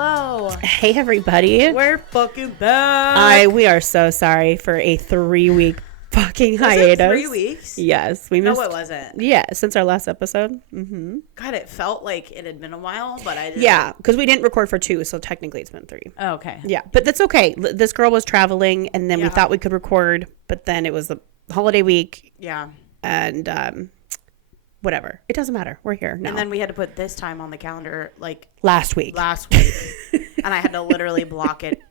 Hello. Hey, everybody. We're fucking back. We are so sorry for a 3-week fucking hiatus. 3 weeks? Yes. We missed. No, it wasn't. Yeah, since our last episode. Mm-hmm. God, it felt like it had been a while, but I didn't. Yeah, because we didn't record for 2, so technically it's been 3. Oh, okay. Yeah, but that's okay. This girl was traveling, and then we thought we could record, but then it was the holiday week. Yeah. And whatever. It doesn't matter. We're here now. And then we had to put this time on the calendar, like... Last week. And I had to literally block it.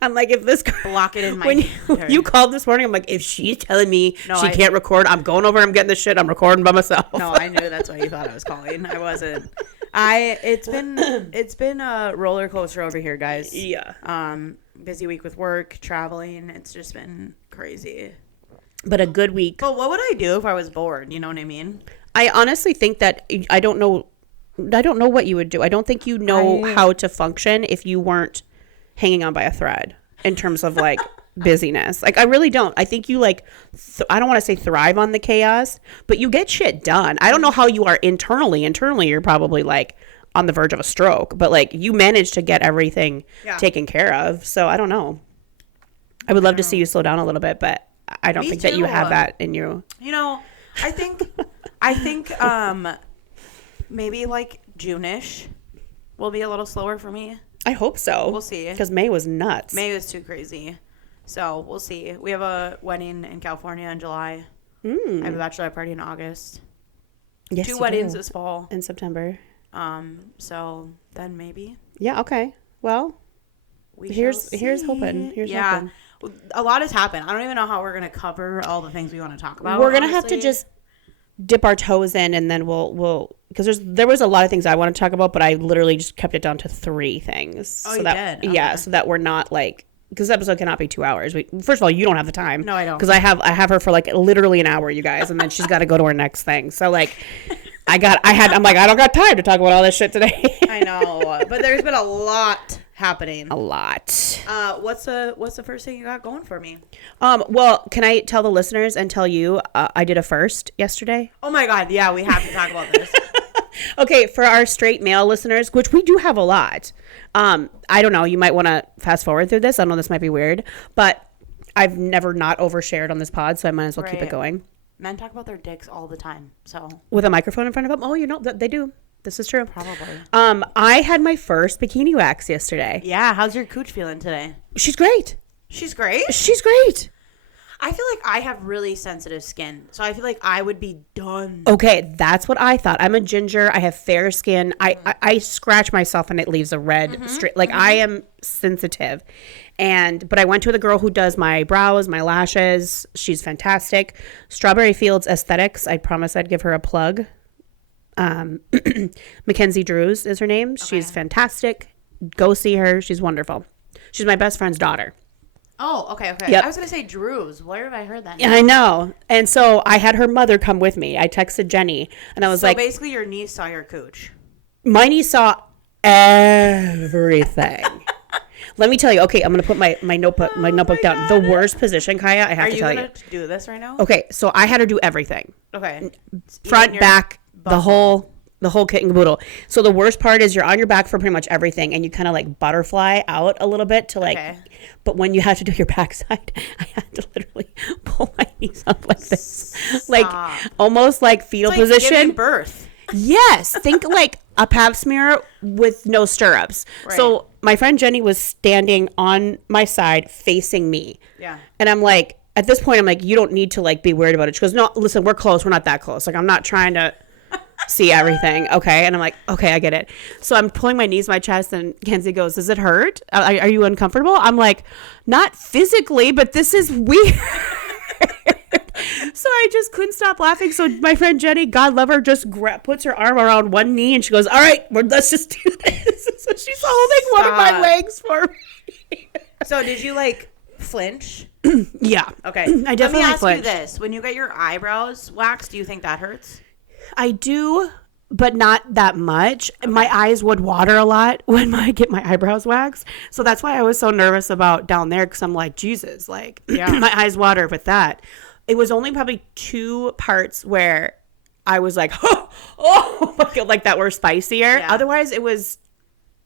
I'm like, if this girl... Block it in my... When you called this morning, I'm like, if she's telling me she can't record, I'm going over, I'm getting this shit, I'm recording by myself. No, I knew that's why you thought I was calling. I wasn't. It's been a roller coaster over here, guys. Yeah. Busy week with work, traveling. It's just been crazy. But a good week. But what would I do if I was bored? You know what I mean? I honestly think that I don't know what you would do. I don't think you know how to function if you weren't hanging on by a thread in terms of like busyness. Like I really don't. I think you like I don't want to say thrive on the chaos, but you get shit done. I don't know how you are internally. Internally you're probably like on the verge of a stroke, but like you manage to get everything taken care of. So I don't know. I would love to see you slow down a little bit, but I don't think that you have that in you. You know, I think maybe like June-ish will be a little slower for me. I hope so. We'll see. Because May was nuts. May was too crazy. So we'll see. We have a wedding in California in July. I have a bachelorette party in August. Yes, 2 weddings this fall. In September. So then maybe. Yeah, okay. Well, here's hoping. Here's hoping. A lot has happened. I don't even know how we're going to cover all the things we want to talk about. We're going to have to just dip our toes in, and then we'll because there was a lot of things I want to talk about, but I literally just kept it down to 3 things. Oh, so you that, did? Okay. Yeah, so that we're not like, because this episode cannot be 2 hours. First of all, you don't have the time. No, I don't. Because I have her for like literally an hour, you guys, and then she's got to go to her next thing. So like, I'm like, I don't got time to talk about all this shit today. I know, but there's been a lot happening. A lot. What's the first thing you got going for me? Well, can I tell the listeners and tell you I did a first yesterday? Oh my God, yeah, we have to talk about this. Okay, for our straight male listeners, which we do have a lot. I don't know, you might want to fast forward through this. I know this might be weird, but I've never not overshared on this pod, so I might as well keep it going. Men talk about their dicks all the time, so with a microphone in front of them. Oh, you know they do. This is true. Probably. I had my first bikini wax yesterday. Yeah, how's your cooch feeling today? She's great. She's great? She's great. I feel like I have really sensitive skin, so I feel like I would be done. Okay, that's what I thought. I'm a ginger. I have fair skin. I scratch myself and it leaves a red streak. Like I am sensitive. But I went to the girl who does my brows, my lashes. She's fantastic. Strawberry Fields Aesthetics. I promise I'd give her a plug. Mackenzie Drews is her name. Okay. She's fantastic. Go see her. She's wonderful. She's my best friend's daughter. Oh, okay. Yep. I was going to say Drews. Where have I heard that name? I know. And so I had her mother come with me. I texted Jenny and I was like... So basically your niece saw your cooch. My niece saw everything. Let me tell you. Okay, I'm going to put my notebook down. The worst position, Kiah, I have to tell you. Are you going to do this right now? Okay, so I had her do everything. Okay. Front, back, the whole kit and caboodle. So the worst part is you're on your back for pretty much everything, and you kind of like butterfly out a little bit to like. Okay. But when you have to do your backside, I had to literally pull my knees up like this, like almost like fetal position. Giving birth. Yes, think like a pap smear with no stirrups. Right. So my friend Jenny was standing on my side facing me. Yeah. And I'm like, at this point, I'm like, you don't need to like be worried about it. She goes, no, listen, we're close. We're not that close. Like I'm not trying to see everything. Okay. And I'm like, okay, I get it. So I'm pulling my knees, my chest, and Kenzie goes, does it hurt? Are you uncomfortable? I'm like, not physically, but this is weird. So I just couldn't stop laughing. So my friend Jenny, God love her, just puts her arm around one knee and she goes, all right, let's just do this. So she's holding one of my legs for me. So did you like flinch? Yeah. Okay. I definitely flinched. Let me ask you this. When you get your eyebrows waxed, do you think that hurts? I do, but not that much. Okay. My eyes would water a lot when I get my eyebrows waxed. So that's why I was so nervous about down there, because I'm like, Jesus, like my eyes water with that. It was only probably 2 parts where I was like, oh, like that were spicier. Yeah. Otherwise, it was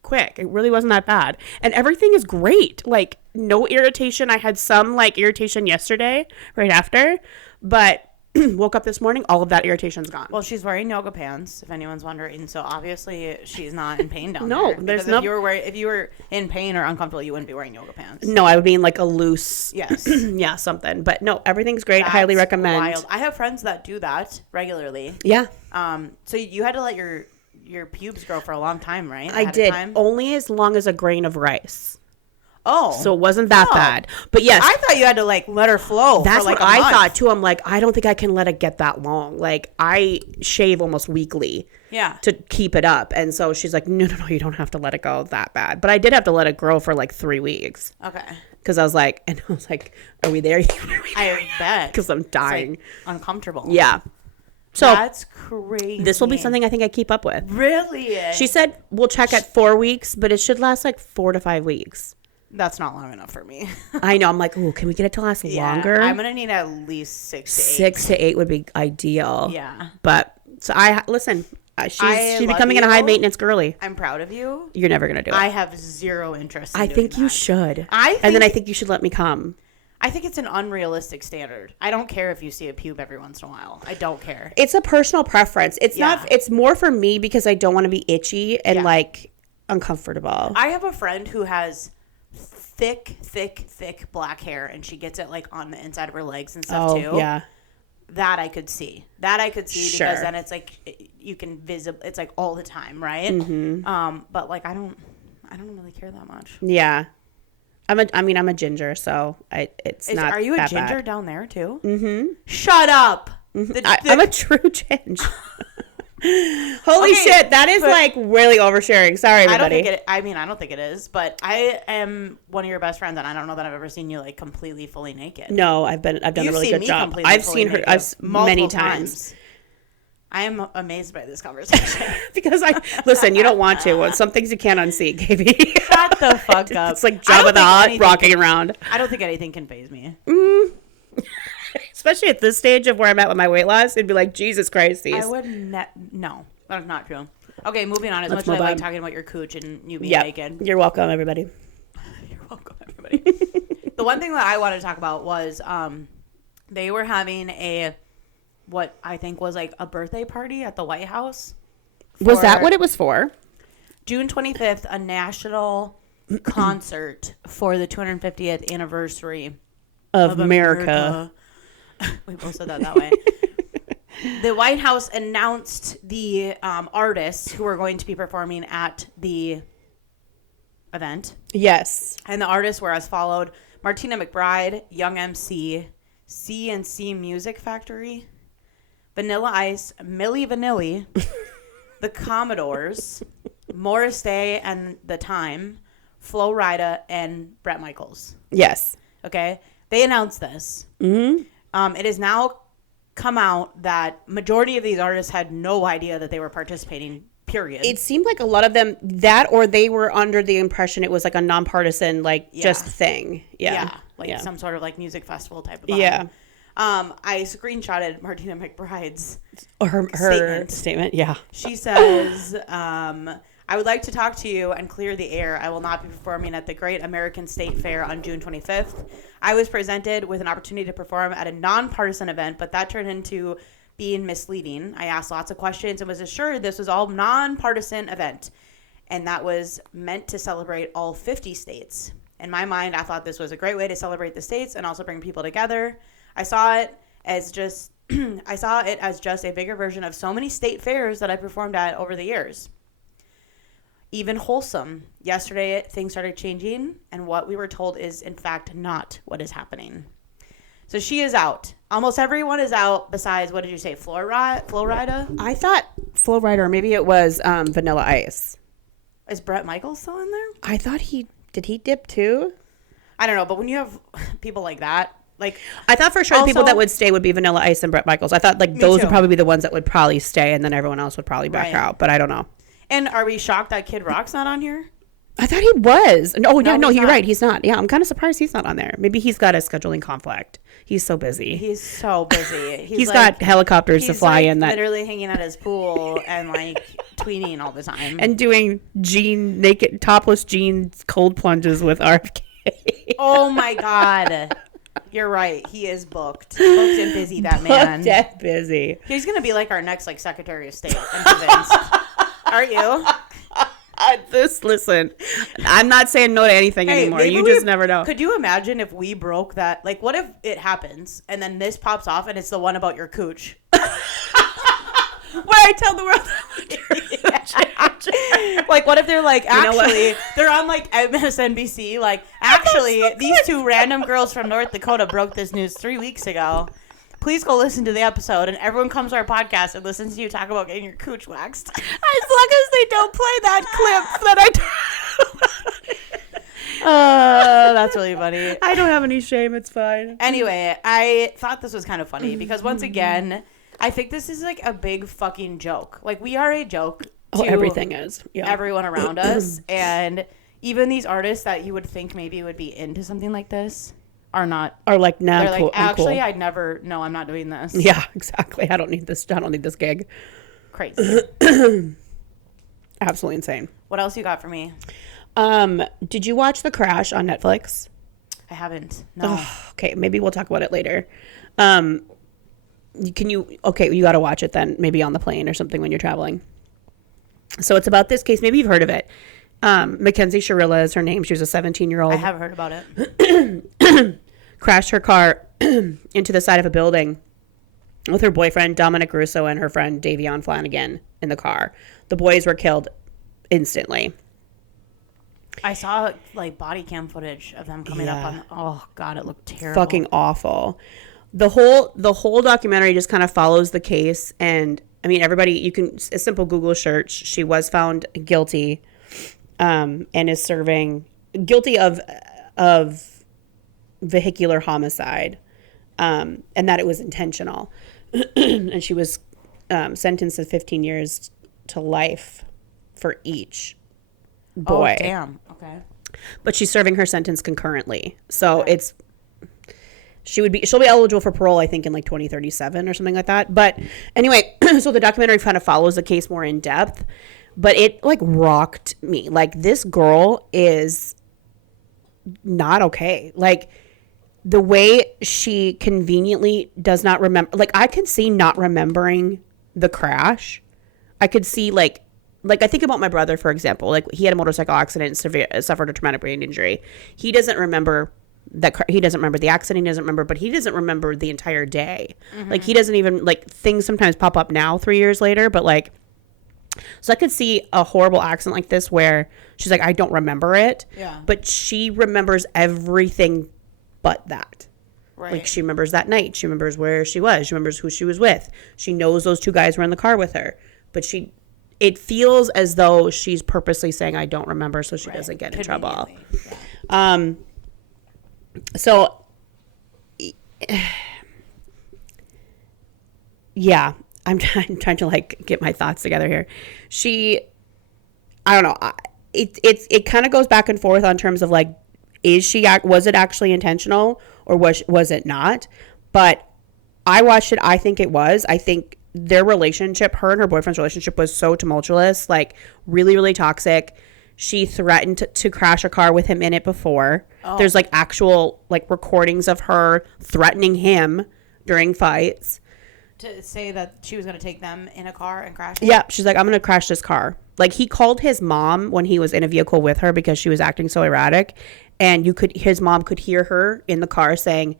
quick. It really wasn't that bad. And everything is great. Like, no irritation. I had some, like, irritation yesterday right after, but woke up this morning, all of that irritation's gone. Well, she's wearing yoga pants, if anyone's wondering. So obviously she's not in pain down there. No, there's no. If you were in pain or uncomfortable, you wouldn't be wearing yoga pants. No, I would be in like a loose. Yes. Yeah, something. But no, everything's great. That's highly recommend. Wild. I have friends that do that regularly. Yeah. So you had to let your pubes grow for a long time, right? I did. Only as long as a grain of rice. Oh. So it wasn't that bad. But yes. I thought you had to like let her flow. That's for, like, what a I month. thought too. I'm like, I don't think I can let it get that long. Like, I shave almost weekly. Yeah. To keep it up. And so she's like, no, you don't have to let it go that bad. But I did have to let it grow for like 3 weeks. Okay. Because I was like, are we there yet? I bet. Because I'm dying. It's, like, uncomfortable. Yeah. So that's crazy. This will be something I think I keep up with. Really? She said we'll check at 4 weeks, but it should last like 4 to 5 weeks. That's not long enough for me. I know. I'm like, ooh, can we get it to last longer? I'm gonna need at least 6 to 8. 6 to 8 would be ideal. Yeah. But so she's becoming a high maintenance girly. I'm proud of you. You're never gonna do it. I have zero interest. I think you should. And then I think you should let me come. I think it's an unrealistic standard. I don't care if you see a pube every once in a while. I don't care. It's a personal preference. It's not. It's more for me because I don't want to be itchy and like uncomfortable. I have a friend who has thick black hair, and she gets it like on the inside of her legs and stuff too. Yeah. That I could see. Because then it's like you can it's like all the time, right? Mm-hmm. But like I don't really care that much. Yeah. I'm a ginger, so it's not. Are you a ginger bad. down there too? Mm-hmm. Shut up. Mm-hmm. I'm a true ginger. Holy shit, that is like really oversharing. Sorry, everybody. I don't think it is, but I am one of your best friends, and I don't know that I've ever seen you like completely fully naked. No, I've done a really good job. I've seen her many times. I am amazed by this conversation. Because listen, you don't want to. Some things you can't unsee, KB. Shut the fuck up. It's like Jabba the Hutt rocking around. I don't think anything can faze me. Especially at this stage of where I'm at with my weight loss, it'd be like, Jesus Christ. I would no, that's not true. Okay, moving on. As much as I like talking about your cooch and you being naked. You're welcome, everybody. You're welcome, everybody. The one thing that I wanted to talk about was they were having what I think was like a birthday party at the White House. Was that what it was for? June 25th, a national concert for the 250th anniversary of America. We both said that way. The White House announced the artists who were going to be performing at the event. Yes. And the artists were as followed: Martina McBride, Young MC, C&C Music Factory, Vanilla Ice, Milli Vanilli, The Commodores, Morris Day and The Time, Flo Rida, and Bret Michaels. Yes. Okay? They announced this. Mm-hmm. It has now come out that majority of these artists had no idea that they were participating, period. It seemed like a lot of them, or they were under the impression it was like a nonpartisan, just thing. Yeah. Some sort of like music festival type of vibe. Yeah. I screenshotted Martina McBride's her statement. Yeah. She says, I would like to talk to you and clear the air. I will not be performing at the Great American State Fair on June 25th. I was presented with an opportunity to perform at a nonpartisan event, but that turned into being misleading. I asked lots of questions and was assured this was all nonpartisan event, and that was meant to celebrate all 50 states. In my mind, I thought this was a great way to celebrate the states and also bring people together. I saw it as just a bigger version of so many state fairs that I performed at over the years. Even wholesome. Yesterday, things started changing, and what we were told is, in fact, not what is happening. So she is out. Almost everyone is out besides, what did you say, Flo Rida? I thought Flo Rida, or maybe it was Vanilla Ice. Is Bret Michaels still in there? I thought did he dip too? I don't know, but when you have people like that, I thought for sure the people that would stay would be Vanilla Ice and Bret Michaels. I thought those would probably be the ones that would probably stay, and then everyone else would probably back out, but I don't know. And are we shocked that Kid Rock's not on here? I thought he was. No, you're right. He's not. Yeah, I'm kind of surprised he's not on there. Maybe he's got a scheduling conflict. He's so busy. He's got helicopters to fly in. That literally hanging at his pool and tweening all the time. And doing naked, topless jeans, cold plunges with RFK. Oh my God. You're right. He is booked. Booked and busy, that man. Booked and busy. He's going to be like our next like Secretary of State. I'm convinced. Aren't you? Listen, I'm not saying no to anything anymore. You just never know. Could you imagine if we broke that? Like, what if it happens and then this pops off and it's the one about your cooch? Where I tell the world like, what if they're like, actually, they're on like MSNBC, like, actually, these two random girls from North Dakota broke this news 3 weeks ago. Please go listen to the episode, and everyone comes to our podcast and listens to you talk about getting your cooch waxed. As long as they don't play that clip that That's really funny. I don't have any shame. It's fine. Anyway, I thought this was kind of funny because once again, I think this is like a big fucking joke. Like, we are a joke to everything is. Yeah. everyone around us. And even these artists that you would think maybe would be into something like this are not. Are like, nah, they're cool, like, actually, I'd never, no, I'm not doing this. Yeah, exactly. I don't need this gig. Crazy. Absolutely insane. What else you got for me? Did you watch The Crash on Netflix? I haven't. No. Okay, maybe we'll talk about it later. You got to watch it then, maybe on the plane or something when you're traveling. So it's about this case. Maybe you've heard of it. Mackenzie Shirilla is her name. She was a 17-year-old. I have heard about it. Crashed her car into the side of a building with her boyfriend, Dominic Russo, and her friend, Davion Flanagan, in the car. The boys were killed instantly. I saw like body cam footage of them coming up on. Oh God, it looked terrible. Fucking awful. The whole documentary just kind of follows the case, and I mean, everybody, you can a simple Google search. She was found guilty, and is serving guilty of vehicular homicide, and that it was intentional, and she was sentenced to 15 years to life for each boy. Oh damn. Okay. But she's serving her sentence concurrently, so she'll be eligible for parole, I think, in like 2037 or something like that. But anyway, so the documentary kind of follows the case more in depth, but it like rocked me. Like, this girl is not okay. Like, the way she conveniently does not remember, like, I could see not remembering the crash. I could see like I think about my brother, for example. Like, he had a motorcycle accident and suffered a traumatic brain injury. He doesn't remember he doesn't remember the accident, he doesn't remember, but he doesn't remember the entire day. Mm-hmm. Like, he doesn't even, like, things sometimes pop up now 3 years later, but like, so I could see a horrible accident like this where she's like, I don't remember it. Yeah. But she remembers everything but that. Right. Like, she remembers that night. She remembers where she was. She remembers who she was with. She knows those two guys were in the car with her. But it feels as though she's purposely saying, I don't remember, so she doesn't get in trouble. Yeah. So, yeah, I'm trying to like get my thoughts together here. I don't know. It kind of goes back and forth on terms of like, was it actually intentional or was it not? But I watched it. I think it was. I think their relationship, her and her boyfriend's relationship, was so tumultuous, like really, really toxic. She threatened to crash a car with him in it before. Oh. There's like actual like recordings of her threatening him during fights. To say that she was going to take them in a car and crash it? Yeah, she's like, I'm going to crash this car. Like, he called his mom when he was in a vehicle with her because she was acting so erratic. And his mom could hear her in the car saying,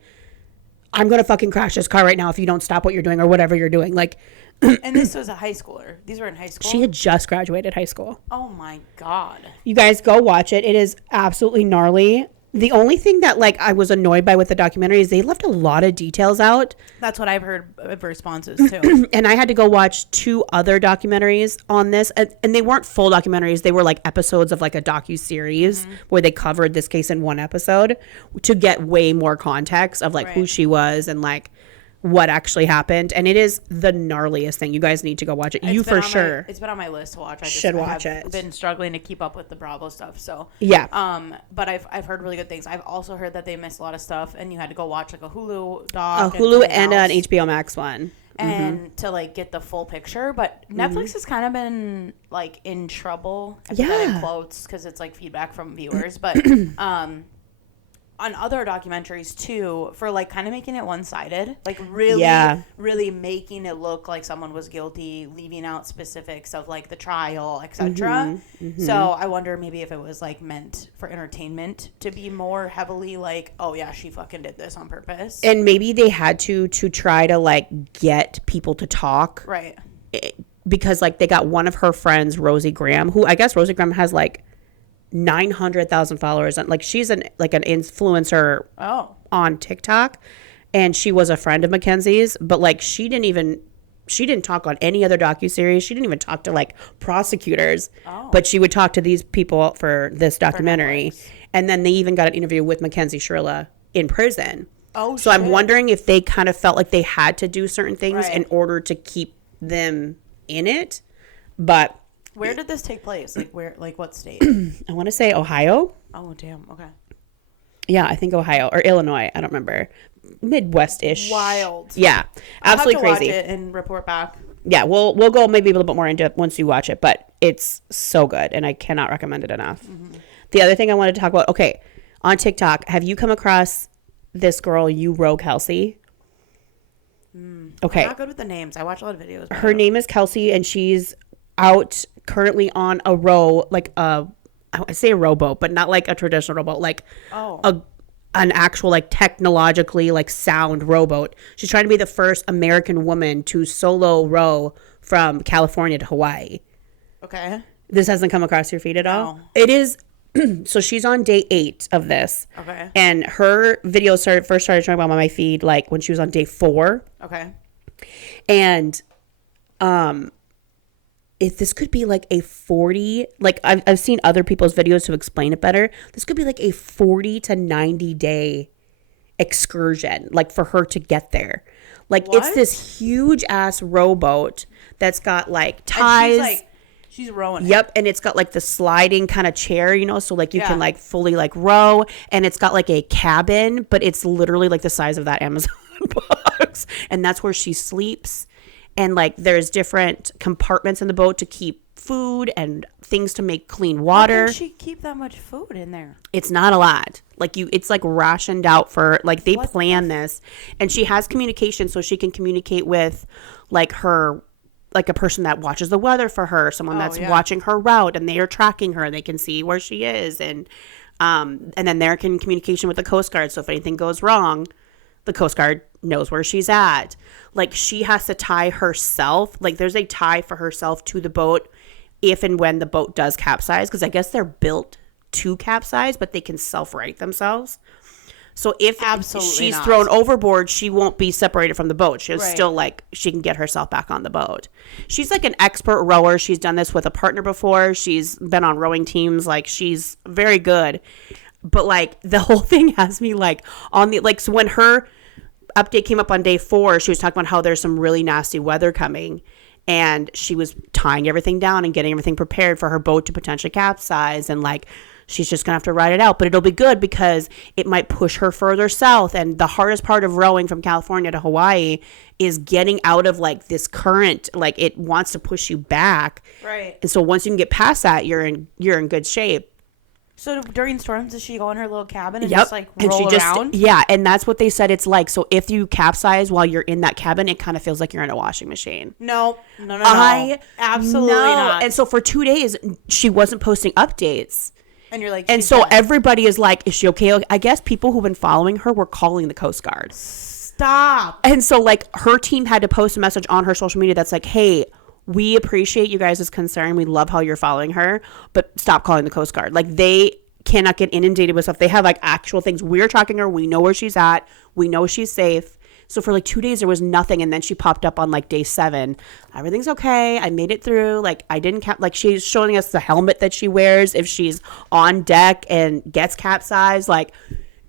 I'm going to fucking crash this car right now if you don't stop what you're doing or whatever you're doing. Like, and this was a high schooler. These were in high school? She had just graduated high school. Oh, my God. You guys go watch it. It is absolutely gnarly. The only thing that, like, I was annoyed by with the documentary is they left a lot of details out. That's what I've heard of responses, too. And I had to go watch 2 other documentaries on this. And they weren't full documentaries. They were, like, episodes of, like, a docuseries where they covered this case in one episode to get way more context of, like, who she was and, like, what actually happened. And it is the gnarliest thing. You guys need to go watch it. It's been on my list to watch. I should watch it. I've been struggling to keep up with the Bravo stuff. So yeah. But I've heard really good things. I've also heard that they missed a lot of stuff, and you had to go watch like a Hulu doc, a Hulu and an HBO Max one. and to like get the full picture. But Netflix has kind of been like in trouble. I put Yeah. that in quotes because it's like feedback from viewers. But on other documentaries too, for like kind of making it one-sided, like really making it look like someone was guilty, leaving out specifics of like the trial, etc. So I wonder maybe if it was like meant for entertainment to be more heavily like, oh yeah, she fucking did this on purpose. And maybe they had to try to like get people to talk. Right. Because like they got one of her friends, Rosie Graham, who I guess Rosie Graham has like 900,000 followers, and like she's an influencer on TikTok, and she was a friend of Mackenzie's, but like she didn't talk on any other docuseries. She didn't even talk to like prosecutors, but she would talk to these people for this documentary. And then they even got an interview with Mackenzie Shirla in prison. So I'm wondering if they kind of felt like they had to do certain things in order to keep them in it. But where did this take place? Like where? Like what state? I want to say Ohio. Oh damn. Okay. Yeah, I think Ohio or Illinois. I don't remember. Midwest-ish. Wild. Yeah, absolutely I'll have to crazy. watch it and report back. Yeah, we'll go maybe a little bit more into it once you watch it, but it's so good, and I cannot recommend it enough. The other thing I wanted to talk about. Okay, on TikTok, have you come across this girl, Kelsey? Okay. I'm not good with the names. I watch a lot of videos. Her name is Kelsey, and she's out currently on a row, like I say a rowboat, but not like a traditional rowboat, like an actual like technologically like sound rowboat. She's trying to be the first American woman to solo row from California to Hawaii. Okay. This hasn't come across your feed at all? No. It is. So she's on day 8 of this. Okay. And her video first started showing up on my feed like when she was on day 4. Okay. And if this could be like a 40, like I've seen other people's videos to explain it better. This could be like a 40 to 90 day excursion, like for her to get there. Like it's this huge ass rowboat that's got like ties. She's rowing. Yep. And it's got like the sliding kind of chair, so like you can like fully like row, and it's got like a cabin, but it's literally like the size of that Amazon box. And that's where she sleeps. And like there's different compartments in the boat to keep food and things to make clean water. How can she keep that much food in there? It's not a lot. Like it's like rationed out for like they plan this, and she has communication, so she can communicate with like her, like a person that watches the weather for her, someone that's watching her route, and they are tracking her and they can see where she is, and then they're in communication with the Coast Guard. So if anything goes wrong, the Coast Guard knows where she's at. Like she has to tie herself. Like there's a tie for herself to the boat if and when the boat does capsize, because I guess they're built to capsize, but they can self-right themselves. So if she's thrown overboard, she won't be separated from the boat. She's still like, she can get herself back on the boat. She's like an expert rower. She's done this with a partner before. She's been on rowing teams. Like she's very good. But like the whole thing has me like on the, like, so when her update came up on day 4, she was talking about how there's some really nasty weather coming, and she was tying everything down and getting everything prepared for her boat to potentially capsize, and like she's just gonna have to ride it out, but it'll be good because it might push her further south. And the hardest part of rowing from California to Hawaii is getting out of like this current, like it wants to push you back, right? And so once you can get past that, you're in good shape. So during storms, does she go in her little cabin and just like roll and she around? Yeah, and that's what they said it's like. So if you capsize while you're in that cabin, it kind of feels like you're in a washing machine. No. Absolutely not. And so for 2 days, she wasn't posting updates. And you're like, and so everybody is like, is she okay? I guess people who've been following her were calling the Coast Guard. Stop. And so like her team had to post a message on her social media that's like, hey, we appreciate you guys' concern. We love how you're following her, but stop calling the Coast Guard. Like they cannot get inundated with stuff. They have like actual things. We're tracking her. We know where she's at. We know she's safe. So for like 2 days, there was nothing. And then she popped up on like day 7. Everything's okay. I made it through. Like I didn't like she's showing us the helmet that she wears if she's on deck and gets capsized. Like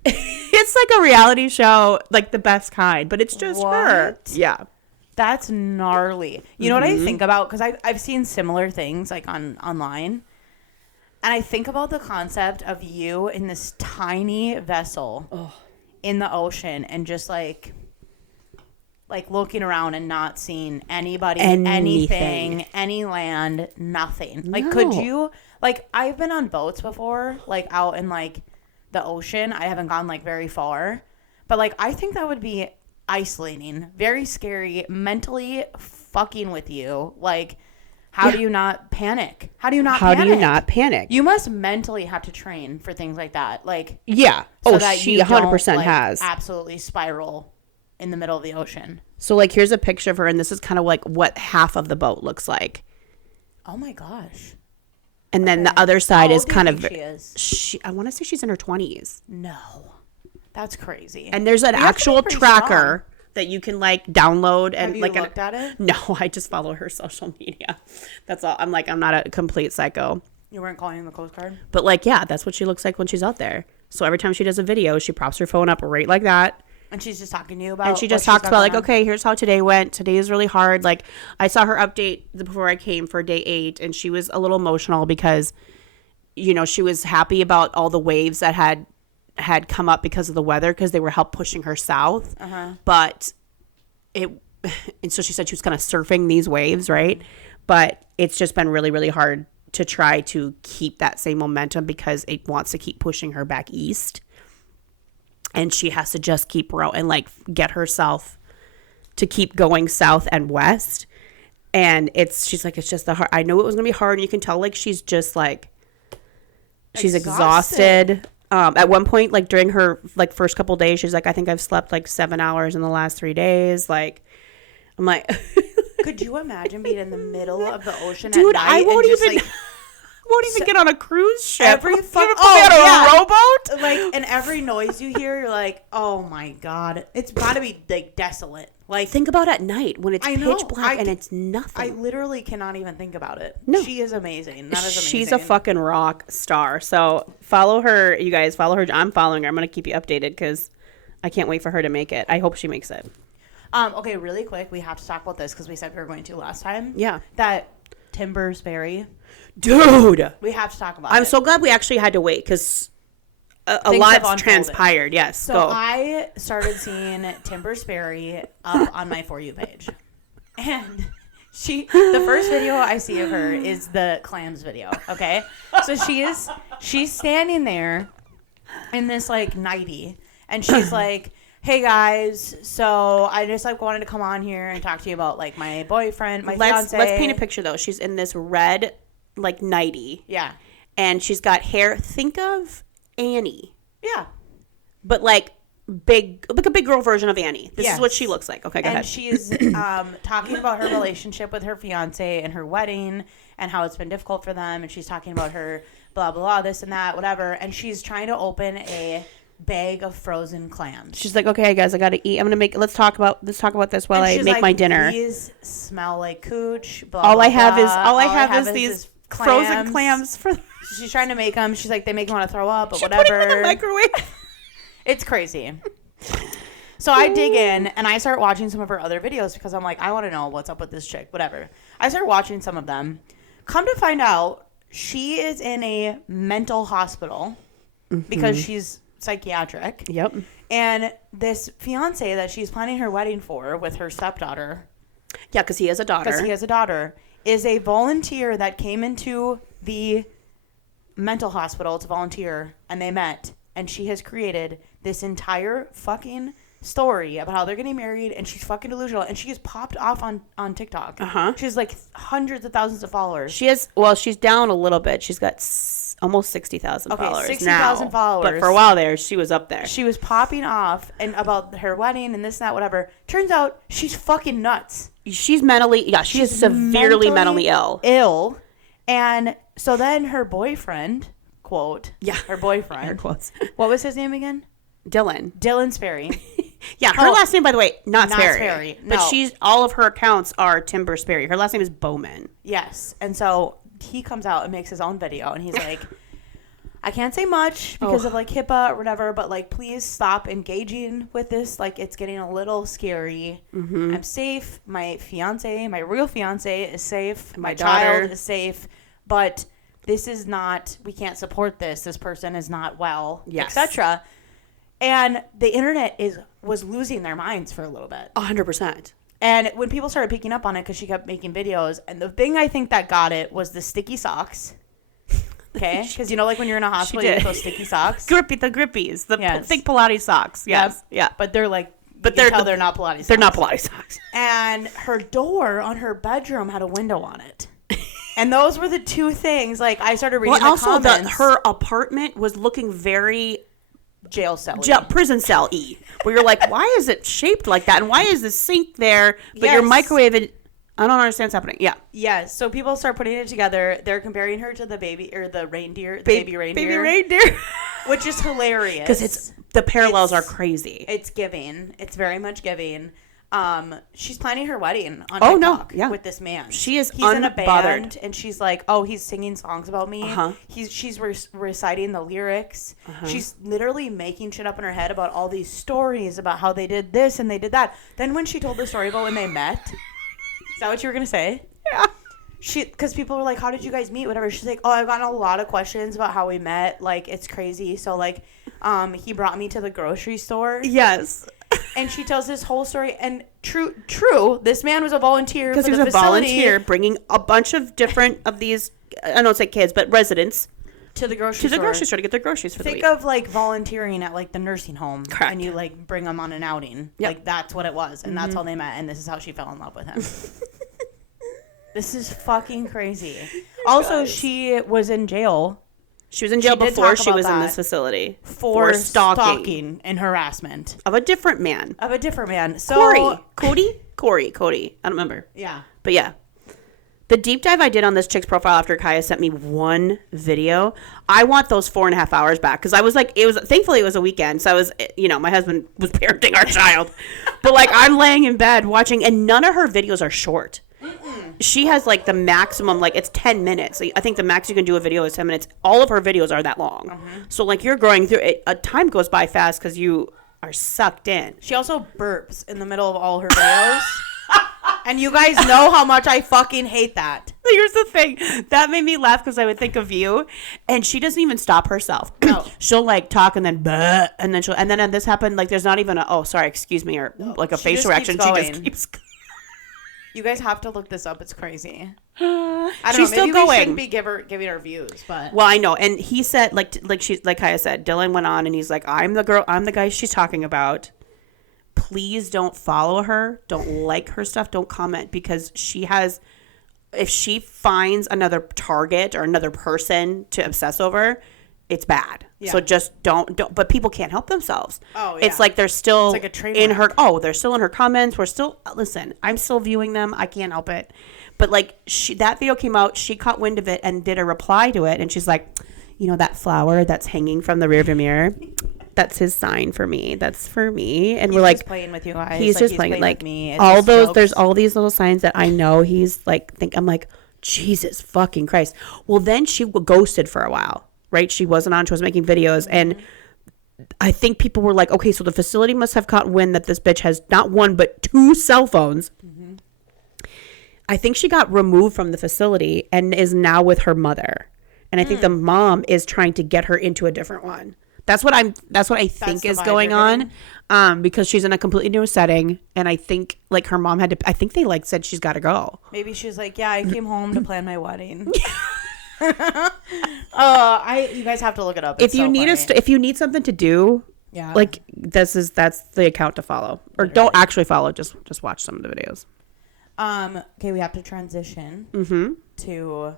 it's like a reality show, like the best kind, but it's just her. Yeah. That's gnarly. You know what I think about? Because I've seen similar things like online. And I think about the concept of you in this tiny vessel in the ocean and just like like looking around and not seeing anybody, Anything. anything, any land, nothing. Like, could you, like, I've been on boats before, like out in like the ocean. I haven't gone like very far, but like, I think that would be isolating, very scary, mentally fucking with you. Like, how do you not panic? How do you not panic? You must mentally have to train for things like that. Like, yeah. So oh, that she you 100% don't, like, has. absolutely spiral in the middle of the ocean. So, like, here's a picture of her, and this is kind of like what half of the boat looks like. Oh my gosh. And then the other side How is old do you kind think of. she is? I want to say she's in her 20s. No. That's crazy. And there's an You have to be actual pretty tracker that you can like download and Have you like looked at it? No, I just follow her social media. That's all. I'm not a complete psycho. You weren't calling the Coast Guard? But like, yeah, that's what she looks like when she's out there. So every time she does a video, she props her phone up right like that. And she's just talking to you about. And she just talks about like, okay, here's how today went. Today is really hard. Like, I saw her update before I came for day 8, and she was a little emotional because, you know, she was happy about all the waves that had come up because of the weather, because they were help pushing her south. But and so she said she was kind of surfing these waves, right? But it's just been really, really hard to try to keep that same momentum because it wants to keep pushing her back east. And she has to just keep rowing and like get herself to keep going south and west. And she's like, it's just the hard. I know it was going to be hard. And you can tell like she's just like, she's exhausted. At one point, like during her like first couple days, she's like, I think I've slept like 7 hours in the last 3 days. Like, I'm like, could you imagine being in the middle of the ocean dude, at night? I won't and just, even. like, won't even get on a cruise ship. Every fucking rowboat, like, and every noise you hear, you're like, oh my god, it's got to be like desolate. Like, think about at night when it's pitch black and it's nothing. I literally cannot even think about it. No, she is amazing. That is amazing. She's a fucking rock star. So follow her, you guys. Follow her. I'm following her. I'm gonna keep you updated because I can't wait for her to make it. I hope she makes it. Okay, really quick, we have to talk about this because we said we were going to last time. Yeah, that Timber Sperry. Dude, we have to talk about I'm it. so glad we actually had to wait because a lot's transpired. Yes. So go. I started seeing Timber Sperry up on my For You page. And the first video I see of her is the clams video. Okay. So she's standing there in this like nightie, and she's like, hey guys, so I just like wanted to come on here and talk to you about like my boyfriend, my fiance. Let's paint a picture though. She's in this red like nightie. Yeah. And she's got hair. Think of Annie. Yeah. But like big, like a big girl version of Annie. This Yes. is what she looks like. Okay, go ahead. And she's talking about her relationship with her fiance and her wedding and how it's been difficult for them. And she's talking about her blah, blah, blah, this and that, whatever. And she's trying to open a bag of frozen clams. She's like, okay, guys, I got to eat. I'm going to let's talk about this while I make my dinner. These smell like cooch. Blah, all blah, I have blah. is these frozen clams for. She's trying to make them. She's like, they make me want to throw up, but she whatever. Put them in the microwave. It's crazy. So I dig in and I start watching some of her other videos because I'm like, I want to know what's up with this chick, whatever. I start watching some of them. Come to find out, she is in a mental hospital because she's psychiatric. Yep. And this fiance that she's planning her wedding for with her stepdaughter. Yeah, because he has a daughter. Is a volunteer that came into the mental hospital to volunteer, and they met, and she has created this entire fucking story about how they're getting married, and she's fucking delusional, and she has popped off on TikTok. She has like hundreds of thousands of followers. She's down a little bit. She's got almost 60,000 followers 60,000 followers. But for a while there, she was up there. She was popping off and about her wedding and this and that, whatever. Turns out she's fucking nuts. She's she's severely mentally ill. And so then her boyfriend, quote, her boyfriend, air quotes. What was his name again? Dylan Sperry. Yeah, her last name, by the way, not Sperry. No. But all of her accounts are Timber Sperry. Her last name is Bowman. Yes. And so he comes out and makes his own video, and he's like, I can't say much because of like HIPAA or whatever, but like, please stop engaging with this. Like, it's getting a little scary. I'm safe. My real fiance is safe. My child is safe, but this is not, we can't support this. This person is not well, etc. And the internet was losing their minds for a little bit. 100%. And when people started picking up on it, because she kept making videos, and the thing I think that got it was the sticky socks. Okay? Because, you know, like when you're in a hospital, you get those sticky socks. The grippies. The thick Pilates socks. Yes. Yeah. But they're like, but they're not Pilates socks. They're not Pilates socks. And her door on her bedroom had a window on it. And those were the two things. Like, I started reading the comments. Her apartment was looking very jail cell, prison cell-y, where you're like, why is it shaped like that? And why is the sink there? But your microwave, I don't understand what's happening. Yeah. Yes. So people start putting it together. They're comparing her to the baby or the reindeer, baby reindeer. Baby reindeer. Which is hilarious. Because the parallels are crazy. It's giving. It's very much giving. She's planning her wedding on TikTok with this man. He's in a band, and she's like, he's singing songs about me. She's reciting the lyrics. She's literally making shit up in her head about all these stories about how they did this and they did that. Then when she told the story about when they met, is that what you were gonna say? Yeah. Because people were like, how did you guys meet? Whatever. She's like, I've gotten a lot of questions about how we met. Like, it's crazy. So like, he brought me to the grocery store. Yes. And she tells this whole story. And true, this man was a volunteer for the facility. Because he was a volunteer bringing a bunch of different of these, I don't say kids, but residents. To the grocery store to get their groceries for the week. Think of like volunteering at like the nursing home. Correct. And you like bring them on an outing. Yep. Like that's what it was. And that's how they met. And this is how she fell in love with him. This is fucking crazy. Also, she was in jail. She was in jail before she was in this facility. For stalking and harassment. Of a different man. So, Cody? Corey. I don't remember. Yeah. But yeah. The deep dive I did on this chick's profile after Kiah sent me one video, I want those 4.5 hours back. Because I was like, thankfully it was a weekend. So I was, my husband was parenting our child. But like, I'm laying in bed watching, and none of her videos are short. She has like the maximum, like it's 10 minutes. I think the max you can do a video is 10 minutes. All of her videos are that long. So like you're growing through it. Time goes by fast because you are sucked in. She also burps in the middle of all her videos. And you guys know how much I fucking hate that. Here's the thing. That made me laugh because I would think of you. And she doesn't even stop herself. No. She'll like talk and then bleh, and then this happened, like there's not even a, sorry, excuse me, or like a facial reaction. She just keeps going. You guys have to look this up. It's crazy. I don't know. Still maybe going. We shouldn't be giving her views, but well, I know. And he said, like Kiah said, Dylan went on and he's like, I'm the guy she's talking about. Please don't follow her. Don't like her stuff. Don't comment, because if she finds another target or another person to obsess over, it's bad. Yeah. So just don't. But people can't help themselves. Oh, yeah. It's like they're still like a train in wreck. they're still in her comments. Listen, I'm still viewing them. I can't help it. But like that video came out, she caught wind of it and did a reply to it. And she's like, that flower that's hanging from the rearview mirror, that's his sign for me. That's for me. And he's we're like, just playing with you guys. He's just playing like with me. All those, jokes. There's all these little signs that I know he's like, I'm like, Jesus fucking Christ. Well, then she ghosted for a while. Right? She wasn't making videos. And I think people were like, okay, so the facility must have caught wind that this bitch has not one, but 2 cell phones. I think she got removed from the facility and is now with her mother. And I think the mom is trying to get her into a different one. That's what I think is going on. Because she's in a completely new setting. And I think like her mom I think they like said she's got to go. Maybe she's like, yeah, I came home to plan my wedding. You guys have to look it up. If you need something to do, like that's the account to follow, or don't actually follow. Just watch some of the videos. Okay, we have to transition to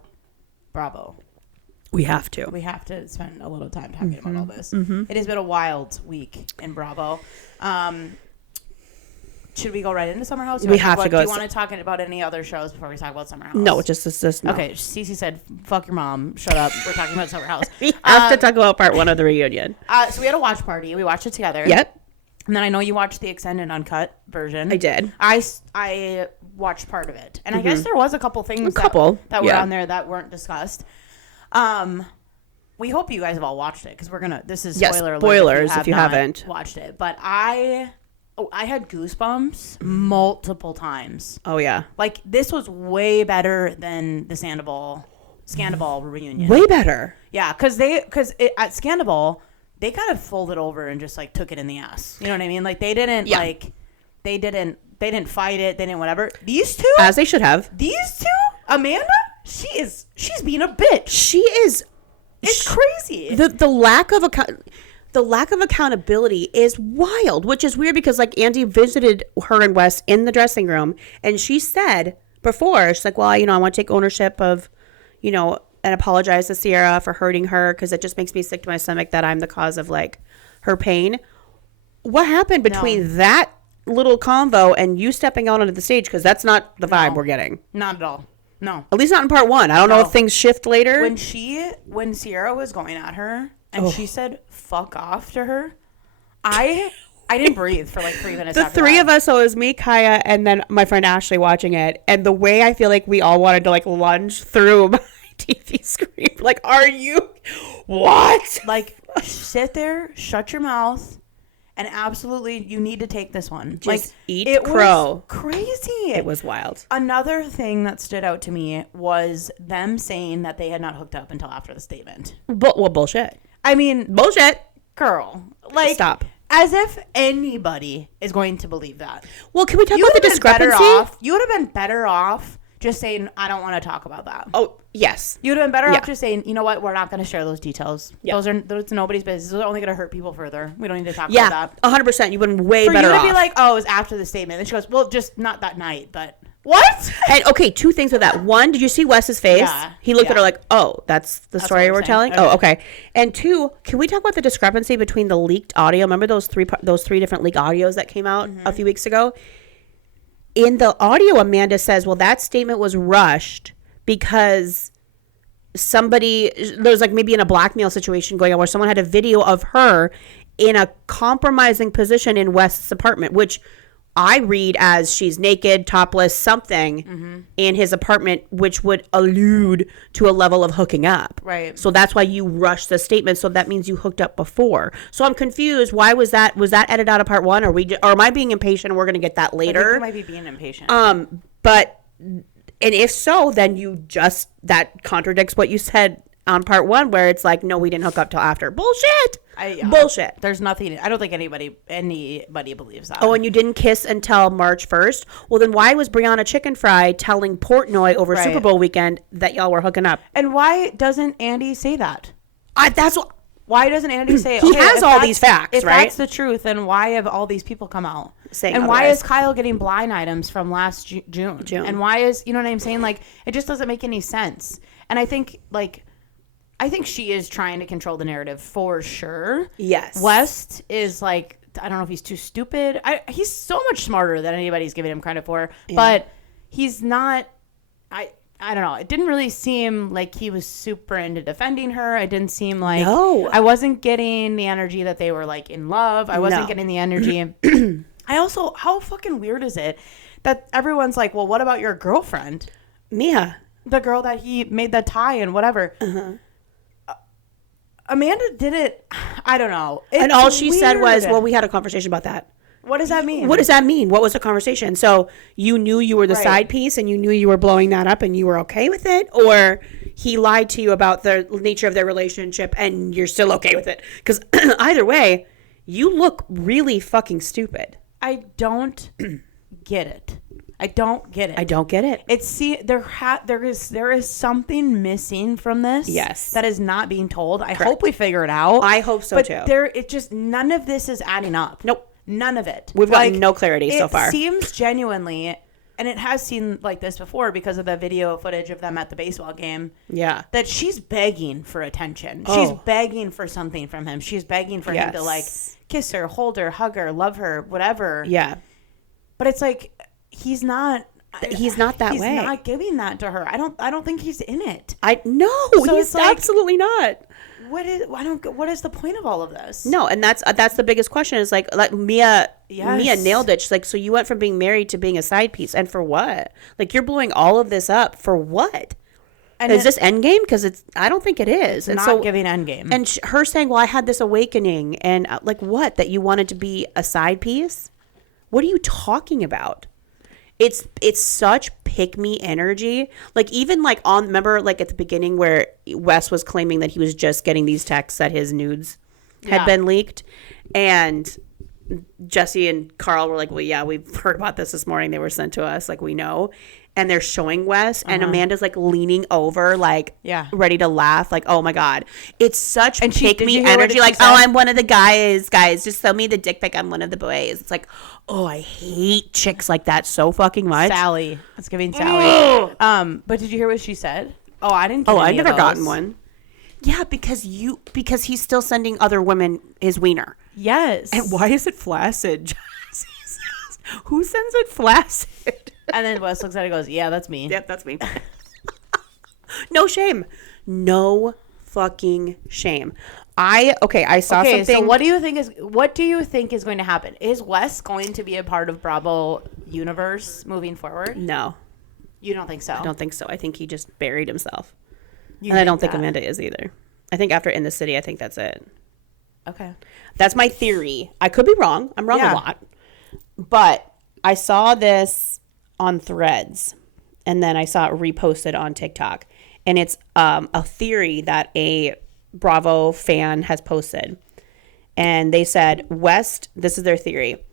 Bravo. We have to spend a little time talking about all this. It has been a wild week in Bravo. Should we go right into Summer House? We have to go. Do you want to talk about any other shows before we talk about Summer House? No, just no. Okay, Cece said, fuck your mom. Shut up. We're talking about Summer House. We have to talk about part 1 of the reunion. So we had a watch party. We watched it together. Yep. And then I know you watched the extended uncut version. I did. I watched part of it. And I guess there was a couple things that were on there that weren't discussed. We hope you guys have all watched it, because this is spoilers if you haven't watched it. But I had goosebumps multiple times. Oh, yeah. Like, this was way better than the Scandal reunion. Way better. Yeah, because at Scandal, they kind of folded over and just like took it in the ass. You know what I mean? Like they didn't they didn't fight it. They didn't whatever. These two, as they should have. These two, Amanda, she's being a bitch. She is. It's crazy. The lack of accountability is wild, which is weird because like Andy visited her and Wes in the dressing room, and she said before, she's like, well, I want to take ownership of, and apologize to Sierra for hurting her because it just makes me sick to my stomach that I'm the cause of like her pain. What happened between that little convo and you stepping out onto the stage? Because that's not the vibe we're getting. Not at all. No. At least not in part one. I don't know if things shift later. When Sierra was going at her and she said fuck off to her, I didn't breathe for like 3 minutes. The three of us, so it was me, Kiah, and then my friend Ashley watching it. And the way I feel like we all wanted to like lunge through my TV screen. Like, are you what? Like, sit there, shut your mouth, and absolutely you need to take this one. Just like eat crow. Was crazy. It was wild. Another thing that stood out to me was them saying that they had not hooked up until after the statement. But well, bullshit. I mean, bullshit. Girl, like stop. As if anybody is going to believe that. Well, can we talk about the discrepancy? You would have been better off just saying, I don't want to talk about that. Oh, yes. You would have been better off just saying, you know what, we're not going to share those details. Yeah. Those nobody's business. Those are only going to hurt people further. We don't need to talk about that. 100%. You would have been way better off. For you to be like, oh, it was after the statement. And she goes, well, just not that night, but... What? And okay, 2 things with that. 1, did you see Wes's face? Yeah. He looked at her like, oh, that's the story we're telling? Okay. Oh, okay. And 2, can we talk about the discrepancy between the leaked audio? Remember those three different leaked audios that came out a few weeks ago? In the audio, Amanda says, well, that statement was rushed because there's like maybe in a blackmail situation going on where someone had a video of her in a compromising position in Wes's apartment, which I read as she's naked, topless, something in his apartment, which would allude to a level of hooking up. Right. So that's why you rushed the statement. So that means you hooked up before. So I'm confused. Why was that? Was that edited out of part 1? Or am I being impatient and we're going to get that later? I think you might be being impatient. But, and if so, then that contradicts what you said on part 1, where it's like, no, we didn't hook up till after. Bullshit. Bullshit. There's nothing. I don't think anybody believes that. Oh, and you didn't kiss until March 1st? Well, then why was Brianna Chicken Fry telling Portnoy over Super Bowl weekend that y'all were hooking up? And why doesn't Andy say that? Why doesn't Andy say he has all these facts, if right? If that's the truth, then why have all these people come out? Saying and otherwise. Why is Kyle getting blind items from last June? And why is, you know what I'm saying? Like, it just doesn't make any sense. And I think she is trying to control the narrative for sure. Yes. West is like, I don't know if he's too stupid. He's so much smarter than anybody's giving him credit for. Yeah. But he's not, I don't know. It didn't really seem like he was super into defending her. It didn't seem like, I wasn't getting the energy that they were like in love. I wasn't getting the energy. I also, how fucking weird is it that everyone's like, well, what about your girlfriend? Mia. The girl that he made the tie and whatever. Amanda did it. I don't know. And all she said was, well, we had a conversation about that. What does that mean? What does that mean? What was the conversation? So you knew you were the side piece and you knew you were blowing that up and you were okay with it? Or he lied to you about the nature of their relationship and you're still okay with it? Because either way, you look really fucking stupid. I don't get it. I don't get it. There is something missing from this. Yes. That is not being told. I hope we figure it out. I hope so too. But none of this is adding up. Nope. None of it. We've gotten no clarity so far. It seems genuinely, and it has seemed like this before because of the video footage of them at the baseball game. Yeah. That she's begging for attention. She's begging for something from him. She's begging for him to like kiss her, hold her, hug her, love her, whatever. Yeah. But it's like he's not that way. He's not giving that to her. I don't think he's in it. He's absolutely not. What is the point of all of this? No, and that's the biggest question is like Mia nailed it. She's like, so you went from being married to being a side piece, and for what? Like, you're blowing all of this up for what? And is this endgame? Because I don't think it is. It's not giving endgame. And her saying, well, I had this awakening, and like what? That you wanted to be a side piece? What are you talking about? It's such pick me energy. Like even like remember like at the beginning where Wes was claiming that he was just getting these texts that his nudes had been leaked. And Jesse and Carl were like, well, yeah, we've heard about this morning. They were sent to us. Like, we know. And they're showing Wes, and Amanda's like leaning over, like ready to laugh, like, oh my God. It's such pick me energy. Like, oh, I'm one of the guys. Just show me the dick pic. I'm one of the boys. It's like, oh, I hate chicks like that so fucking much. Sally. It's giving Sally. But did you hear what she said? Oh, I didn't get I've never gotten one. Yeah, because he's still sending other women his wiener. Yes. And why is it flaccid? Who sends it flaccid? And then Wes looks at it and goes, yeah, that's me. Yep, that's me. No shame. No fucking shame. I saw something. So what do you think is going to happen? Is Wes going to be a part of Bravo universe moving forward? No. You don't think so? I don't think so. I think he just buried himself. And I don't think Amanda is either. I think after In the City, I think that's it. Okay. That's my theory. I could be wrong. I'm wrong a lot. But I saw this on Threads, and then I saw it reposted on TikTok. And it's a theory that a Bravo fan has posted. And they said, this is their theory.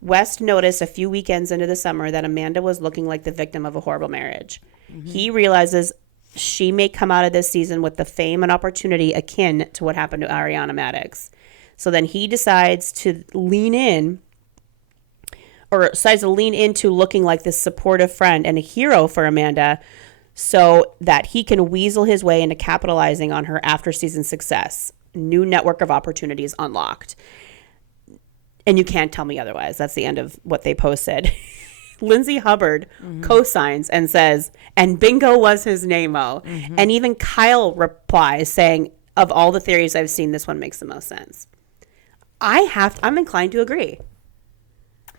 West noticed a few weekends into the summer that Amanda was looking like the victim of a horrible marriage. Mm-hmm. He realizes she may come out of this season with the fame and opportunity akin to what happened to Ariana Madix. So then he decides to lean into looking like this supportive friend and a hero for Amanda so that he can weasel his way into capitalizing on her after-season success. New network of opportunities unlocked. And you can't tell me otherwise. That's the end of what they posted. Lindsay Hubbard co-signs and says, and bingo was his name-o. Mm-hmm. And even Kyle replies saying, of all the theories I've seen, this one makes the most sense. I'm inclined to agree.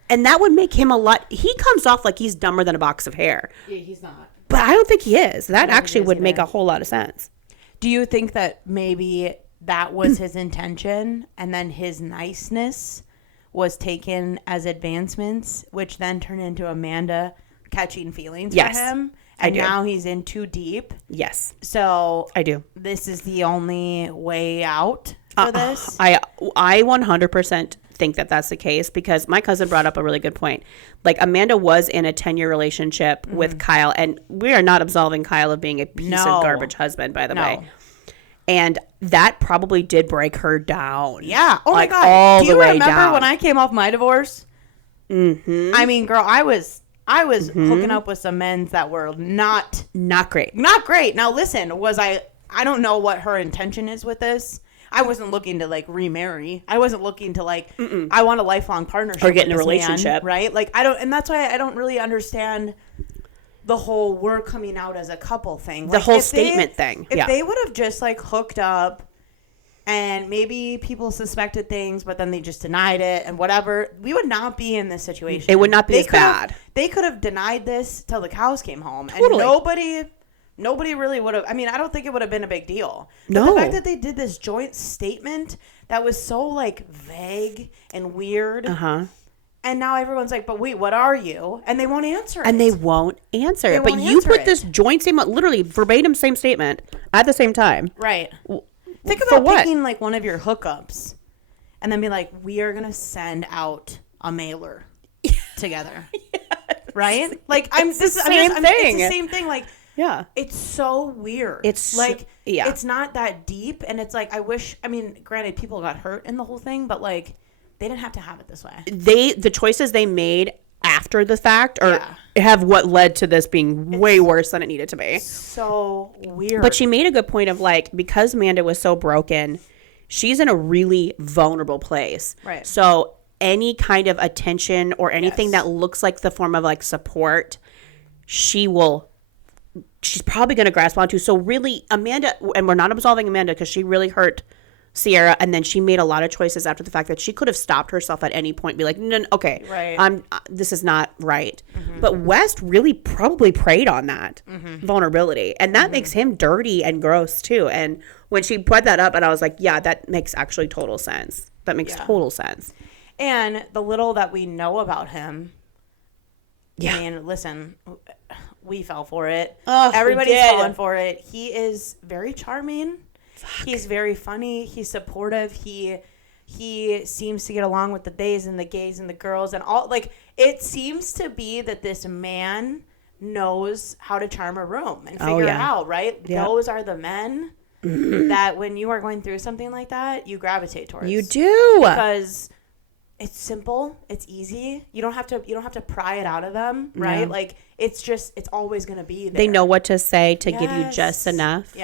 And that would make him he comes off like he's dumber than a box of hair. Yeah, he's not. But I don't think he is. That actually would make a whole lot of sense. Do you think that maybe that was his intention and then his niceness was taken as advancements, which then turned into Amanda catching feelings for him? And now he's in too deep. Yes. So I do. This is the only way out for this? I 100% think that that's the case because my cousin brought up a really good point. Like Amanda was in a 10-year relationship with Kyle, and we are not absolving Kyle of being a piece of garbage husband, by the way. And that probably did break her down. Yeah. Oh like, my God. All Do you the way remember down. when I came off my divorce? Mm-hmm. I mean, girl, I was hooking up with some men that were not great. Not great. Now listen, I don't know what her intention is with this. I wasn't looking to like remarry. I wasn't looking to like I want a lifelong partnership or get in a with this relationship, man, right? Like and that's why I don't really understand the whole we're coming out as a couple thing. The whole statement thing. If they would have just like hooked up and maybe people suspected things, but then they just denied it and whatever, we would not be in this situation. It would not be as bad. They could have denied this till the cows came home. Totally. And nobody really would have. I mean, I don't think it would have been a big deal. No. But the fact that they did this joint statement that was so like vague and weird. Uh-huh. And now everyone's like, but wait, what are you? And they won't answer it. And they won't answer it. But you put this joint statement, literally verbatim same statement at the same time. Right. Think about picking like one of your hookups and then be like, we are going to send out a mailer together. Yes. Right? Like, it's the same thing. Like, yeah. It's so weird. It's like, it's not that deep. And it's like, granted, people got hurt in the whole thing, but like, they didn't have to have it this way. The choices they made after the fact have what led to this being way worse than it needed to be. So weird. But she made a good point of like, because Amanda was so broken, she's in a really vulnerable place. Right. So any kind of attention or anything that looks like the form of like support, she's probably going to grasp onto. So really, Amanda, and we're not absolving Amanda because she really hurt Sierra, and then she made a lot of choices after the fact that she could have stopped herself at any point and be like, no, okay, right. This is not right. Mm-hmm. But West really probably preyed on that vulnerability, and that makes him dirty and gross too. And when she put that up, and I was like, yeah, that makes actually total sense. That makes total sense. And the little that we know about him, I mean, listen, we fell for it. Oh, everybody's fallen for it. He is very charming. He's very funny. He's supportive. He he seems to get along with the theys and the gays and the girls and all. Like, it seems to be that this man knows how to charm a room and figure it out, right? Yep. Those are the men that when you are going through something like that, you gravitate towards. You do. Because it's simple, it's easy. You don't have to pry it out of them, right? Yeah. Like, it's always going to be there. They know what to say to give you just enough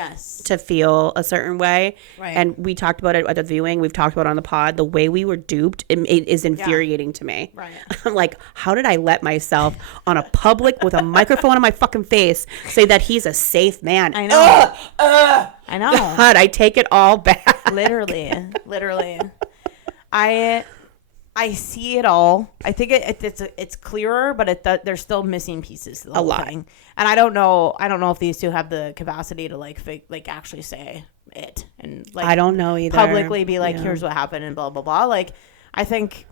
to feel a certain way. Right. And we talked about it at the viewing. We've talked about it on the pod. The way we were duped, it is infuriating to me. Right. I'm like, how did I let myself on a public with a microphone on my fucking face say that he's a safe man? I know. I know. God, I take it all back. Literally. I see it all. I think it's clearer, but there's still missing pieces to the whole thing. And I don't know if these two have the capacity to like actually say it and like I don't know either. Publicly be like, here's what happened and blah blah blah. Like, I think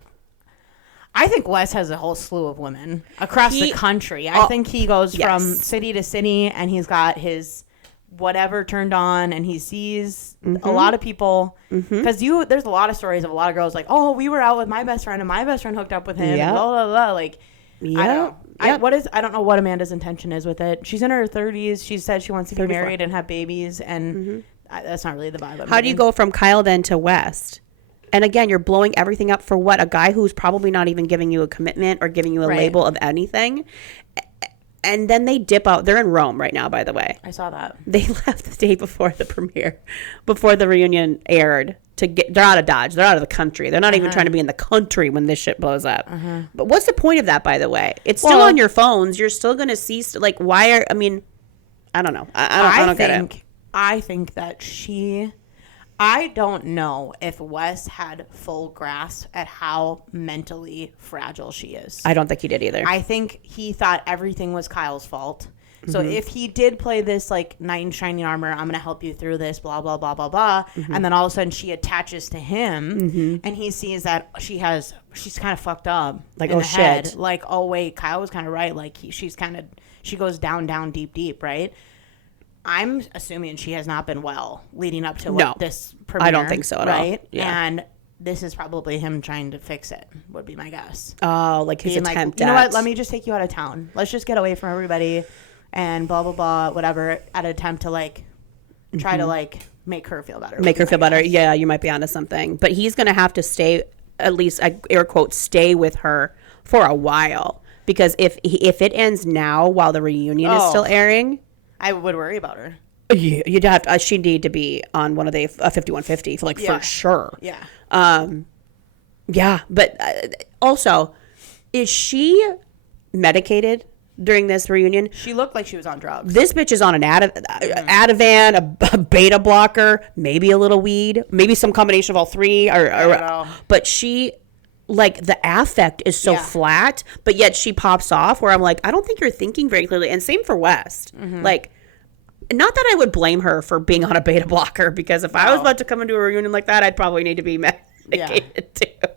Wes has a whole slew of women across the country. I think he goes from city to city and he's got his whatever turned on and he sees a lot of people because there's a lot of stories of a lot of girls like, oh, we were out with my best friend and my best friend hooked up with him and blah blah blah. Like, I don't know. I don't know what Amanda's intention is with it. She's in her 30s. She said she wants to get married and have babies, and that's not really the vibe. How do you go from Kyle then to West? And again, you're blowing everything up for what? A guy who's probably not even giving you a commitment or giving you a label of anything. And then they dip out. They're in Rome right now, by the way. I saw that. They left the day before the premiere, before the reunion aired. They're out of Dodge. They're out of the country. They're not even trying to be in the country when this shit blows up. But what's the point of that, by the way? It's still on your phones. You're still going to see, like, why are, I mean, I don't know. I don't get it. I think that I don't know if Wes had full grasp at how mentally fragile she is. I don't think he did either. I think he thought everything was Kyle's fault. So if he did play this like knight in shining armor, I'm going to help you through this, blah, blah, blah, blah, blah. And then all of a sudden she attaches to him and he sees that she's kind of fucked up. Like, in oh, the shit. Head. Like, oh, wait, Kyle was kind of right. Like, she goes down, deep, right? I'm assuming she has not been well leading up to this premiere. I don't think so at all. Right? Yeah. And this is probably him trying to fix it, would be my guess. Oh, like his attempt you know what? Let me just take you out of town. Let's just get away from everybody and blah, blah, blah, whatever, at an attempt to, like, try to, like, make her feel better. Make her feel better. Yeah, you might be onto something. But he's going to have to stay, at least, air quote, stay with her for a while. Because if it ends now while the reunion is still airing... I would worry about her. Yeah, you'd have to. She'd need to be on one of the 5150 for for sure. Yeah. Yeah, but also, is she medicated during this reunion? She looked like she was on drugs. This bitch is on an Ativan, a beta blocker, maybe a little weed, maybe some combination of all three. I don't know. But she. Like, the affect is so flat, but yet she pops off where I'm like, I don't think you're thinking very clearly. And same for West. Like, not that I would blame her for being on a beta blocker, because if I was about to come into a reunion like that, I'd probably need to be medicated too.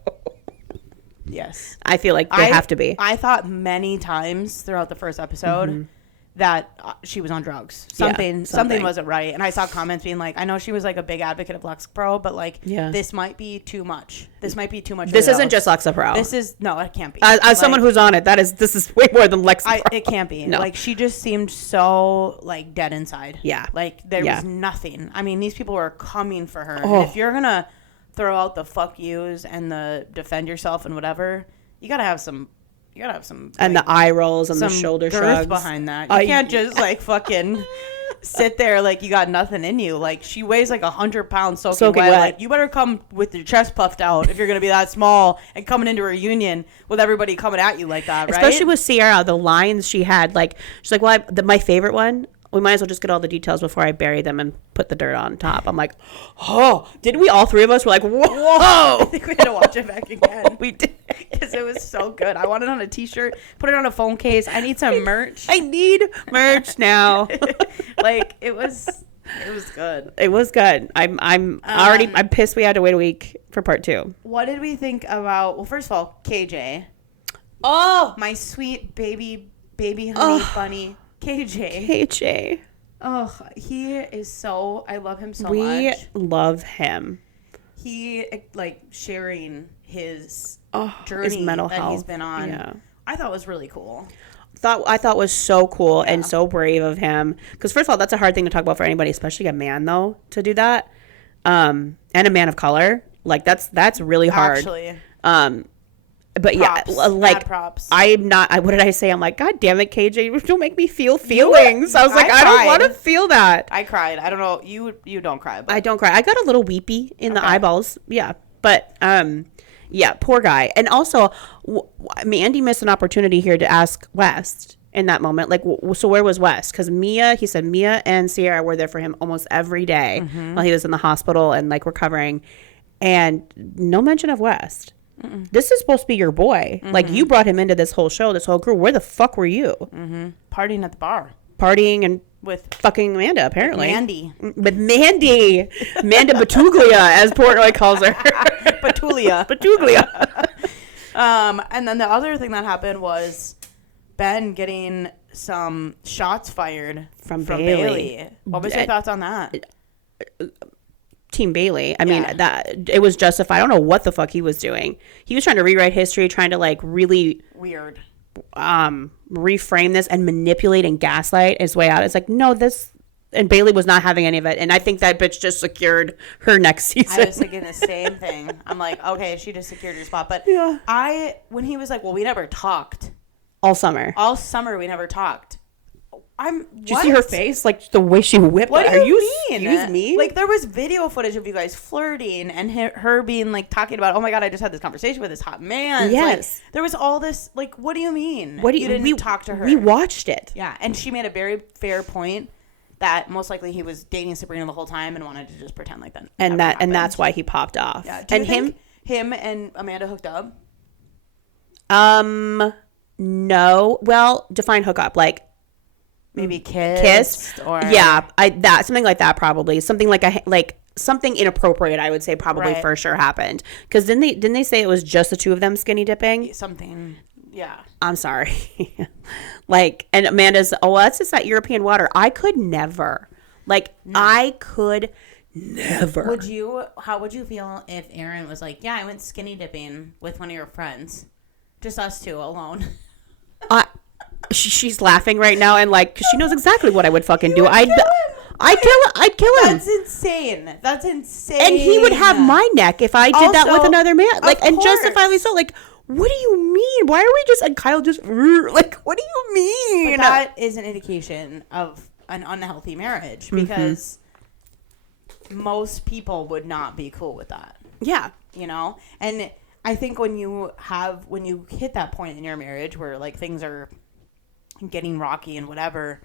Yes. I feel like they have to be. I thought many times throughout the first episode that she was on drugs. Something wasn't right. And I saw comments being like, I know she was like a big advocate of Lexapro, but like, this might be too much. This might be too much. This isn't just Lexapro. No, it can't be. As someone who's on it, this is way more than Lexapro. It can't be. No. Like, she just seemed so like dead inside. Yeah. Like, there was nothing. I mean, these people were coming for her. And if you're going to throw out the fuck yous and the defend yourself and whatever, you got to have some and the eye rolls and the shoulder shrugs behind that. You can't just like fucking sit there like you got nothing in you. Like, she weighs like 100 pounds soaking wet. Like, you better come with your chest puffed out if you're gonna be that small and coming into a reunion with everybody coming at you like that, right? Especially with Sierra, the lines she had, like, she's like, well, my favorite one. We might as well just get all the details before I bury them and put the dirt on top. I'm like, oh, didn't we all three of us were like, whoa. I think we had to watch it back again. We did. Because it was so good. I want it on a t-shirt, put it on a phone case. I need some merch. I need merch now. Like, it was good. It was good. I'm pissed we had to wait a week for part 2. What did we think about, well, first of all, KJ. Oh, my sweet baby honey bunny. KJ. Oh, he is so, I love him so much. We love him. he like sharing his journey his mental that health. he's been on. Yeah. I thought was really cool. I thought was so cool and so brave of him. Because first of all, that's a hard thing to talk about for anybody, especially a man though, to do that. And a man of color, like that's really hard. Actually, but props. yeah, like Mad props. I'm not. What did I say? I'm like, God damn it, KJ, don't make me feel feelings. I was like, I don't want to feel that. I cried. I don't know. You don't cry. But. I don't cry. I got a little weepy in the eyeballs. Yeah, but yeah, poor guy. And also, Andy missed an opportunity here to ask West in that moment. Like, so where was West? Because he said Mia and Sierra were there for him almost every day while he was in the hospital and like recovering, and no mention of West. Mm-mm. This is supposed to be your boy. Mm-hmm. Like, you brought him into this whole show, this whole crew. Where the fuck were you? Mm-hmm. Partying at the bar. Partying and with fucking Amanda, apparently. With Mandy. Manda Batuglia, as Portnoy calls her. Batuglia. And then the other thing that happened was Ben getting some shots fired from Bailey. What was your thoughts on that? Team Bailey. I mean, that it was justified. I don't know what the fuck he was doing. He was trying to rewrite history, trying to like really weird reframe this and manipulate and gaslight his way out. It's like, no, this, and Bailey was not having any of it. And I think that bitch just secured her next season. I was thinking the same thing. I'm like, okay, she just secured her spot. But when he was like, well, we never talked all summer we never talked. Did you see her face? Like, the way she whipped what it. do you mean? Excuse me? Like, there was video footage of you guys flirting and her being, like, talking about, oh, my God, I just had this conversation with this hot man. Yes. Like, there was all this, like, what do you mean? You didn't talk to her? We watched it. Yeah, and she made a very fair point that most likely he was dating Sabrina the whole time and wanted to just pretend like that. And that's why he popped off. Yeah. Do you think him and Amanda hooked up? No. Well, define hook up. Like, maybe kissed or something like that, probably something like something inappropriate, I would say, probably for sure happened. Because didn't they say it was just the two of them skinny dipping? Something, yeah. I'm sorry. Like, and Amanda's, that's just that European water. I could never. Like, no. I could never. How would you feel if Aaron was like, yeah, I went skinny dipping with one of your friends, just us two alone? She's laughing right now, and like, cause she knows exactly what I would fucking do. I'd kill him. That's insane. And he would have my neck if I did that with another man. Like, and justifiably so. Like, what do you mean? Why are we just, and Kyle just, like, what do you mean? But that is an indication of an unhealthy marriage, because most people would not be cool with that. Yeah. You know? And I think when you hit that point in your marriage where like things are getting rocky and whatever,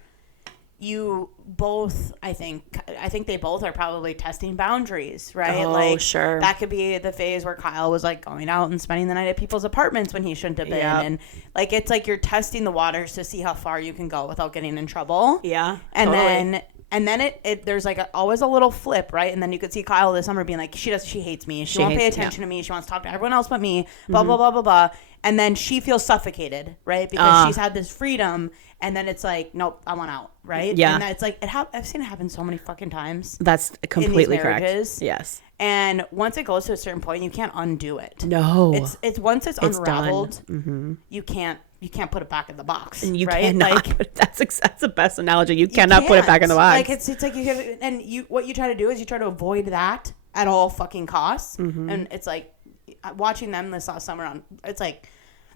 you both, I think they both are probably testing boundaries, right? Oh, like, sure. That could be the phase where Kyle was like going out and spending the night at people's apartments when he shouldn't have been. Yep. And like, it's like you're testing the waters to see how far you can go without getting in trouble. Yeah. And totally. then it there's like always a little flip, right? And then you could see Kyle this summer being like, she hates me. She won't pay attention to me. She wants to talk to everyone else but me. Blah, blah, blah, blah, blah. And then she feels suffocated, right? Because she's had this freedom. And then it's like, nope, I want out, right? Yeah. And it's like, I've seen it happen so many fucking times. That's completely correct. Yes. And once it goes to a certain point, you can't undo it. No. It's once it's unraveled, you can't put it back in the box. And you right? cannot. Like, that's the best analogy. You cannot put it back in the box. Like it's like what you try to do is you try to avoid that at all fucking costs. Mm-hmm. And it's like watching them this last summer it's like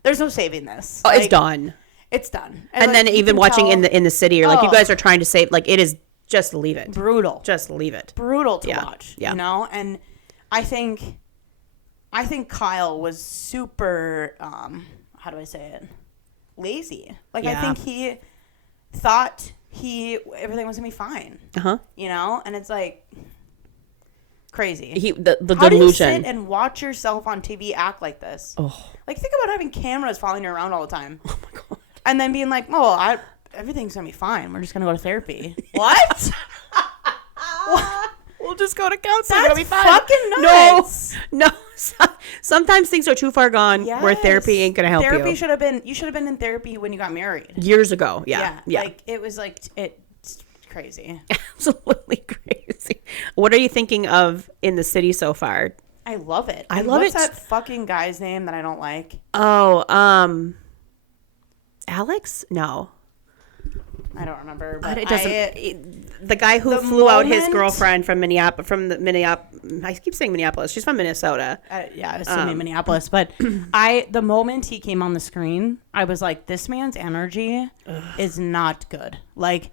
there's no saving this. Oh, like, it's done. It's done. And like, then even watching in the city, you're like, you guys are trying to save, like, it is, just leave it. Brutal. Just leave it. Brutal to watch. Yeah. You know? And I think Kyle was super, how do I say it? Lazy. Like, I think he thought everything was going to be fine. Uh-huh. You know? And it's like crazy. The How delusion. do you sit and watch yourself on TV act like this? Oh. Like, think about having cameras following you around all the time. Oh, my God. And then being like, everything's going to be fine. We're just going to go to therapy. What? We'll just go to counseling. That's It'll be fine. Fucking nuts. No. Sometimes things are too far gone where therapy ain't going to help you. You should have been in therapy when you got married. Years ago. Yeah. Like, it was like, it's crazy. Absolutely crazy. What are you thinking of in the city so far? I love it. I And love what's it. that fucking guy's name that I don't like? Oh, Alex? No. I don't remember. But It doesn't. The guy who flew out his girlfriend from Minneapolis, I keep saying Minneapolis. She's from Minnesota. Yeah, assuming Minneapolis. But the moment he came on the screen, I was like, this man's energy is not good. Like,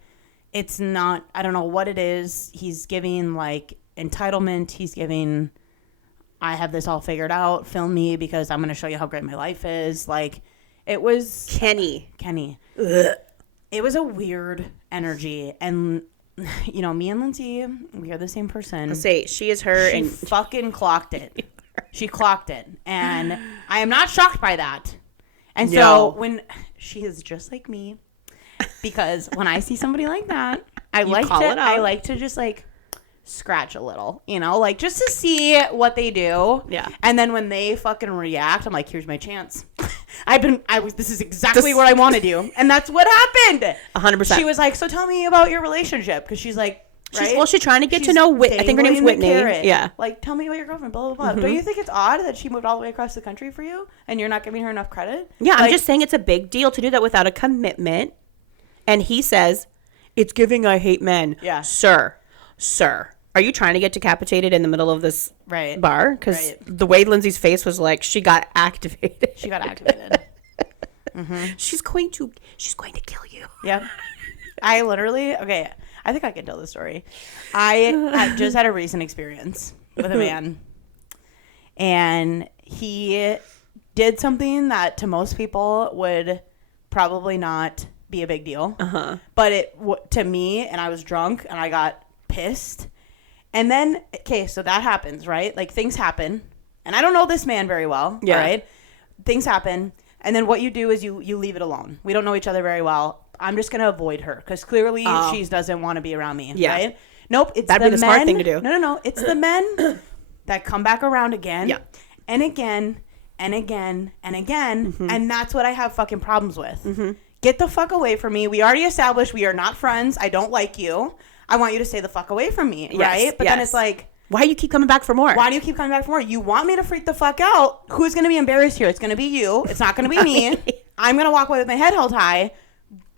it's not, I don't know what it is. He's giving, like, entitlement. He's giving, I have this all figured out. Film me because I'm going to show you how great my life is. Like, it was... Kenny. Ugh. It was a weird energy. And, you know, me and Lindsay, we are the same person. Say, she is her. She fucking clocked it. She clocked it. And I am not shocked by that. And so when she is just like me, because when I see somebody like that, I like to just like scratch a little, you know, like just to see what they do. Yeah. And then when they fucking react, I'm like, here's my chance. This is exactly what I want to do. And that's what happened. 100%. She was like, so tell me about your relationship. Cause she's like, right? She's trying to get to know I think her name's Whitney. Yeah. Like, tell me about your girlfriend, blah, blah, blah. Mm-hmm. Don't you think it's odd that she moved all the way across the country for you and you're not giving her enough credit? Yeah, like, I'm just saying it's a big deal to do that without a commitment. And he says, it's giving I hate men. Yeah. Sir, are you trying to get decapitated in the middle of this bar? Because the way Lindsay's face was like, she got activated. Mm-hmm. She's going to kill you. Yep. I think I can tell the story. I just had a recent experience with a man, and he did something that to most people would probably not be a big deal. Uh-huh. But to me, and I was drunk, and I got pissed. And then, so that happens, right? Like, things happen, and I don't know this man very well, right? Things happen, and then what you do is you leave it alone. We don't know each other very well. I'm just going to avoid her because clearly she doesn't want to be around me, right? Nope, That'd be the smart thing to do. No. It's the men that come back around again and again and again and again, and that's what I have fucking problems with. Mm-hmm. Get the fuck away from me. We already established we are not friends. I don't like you. I want you to stay the fuck away from me, right? But then it's like... Why do you keep coming back for more? You want me to freak the fuck out? Who's going to be embarrassed here? It's going to be you. It's not going to be me. I'm going to walk away with my head held high.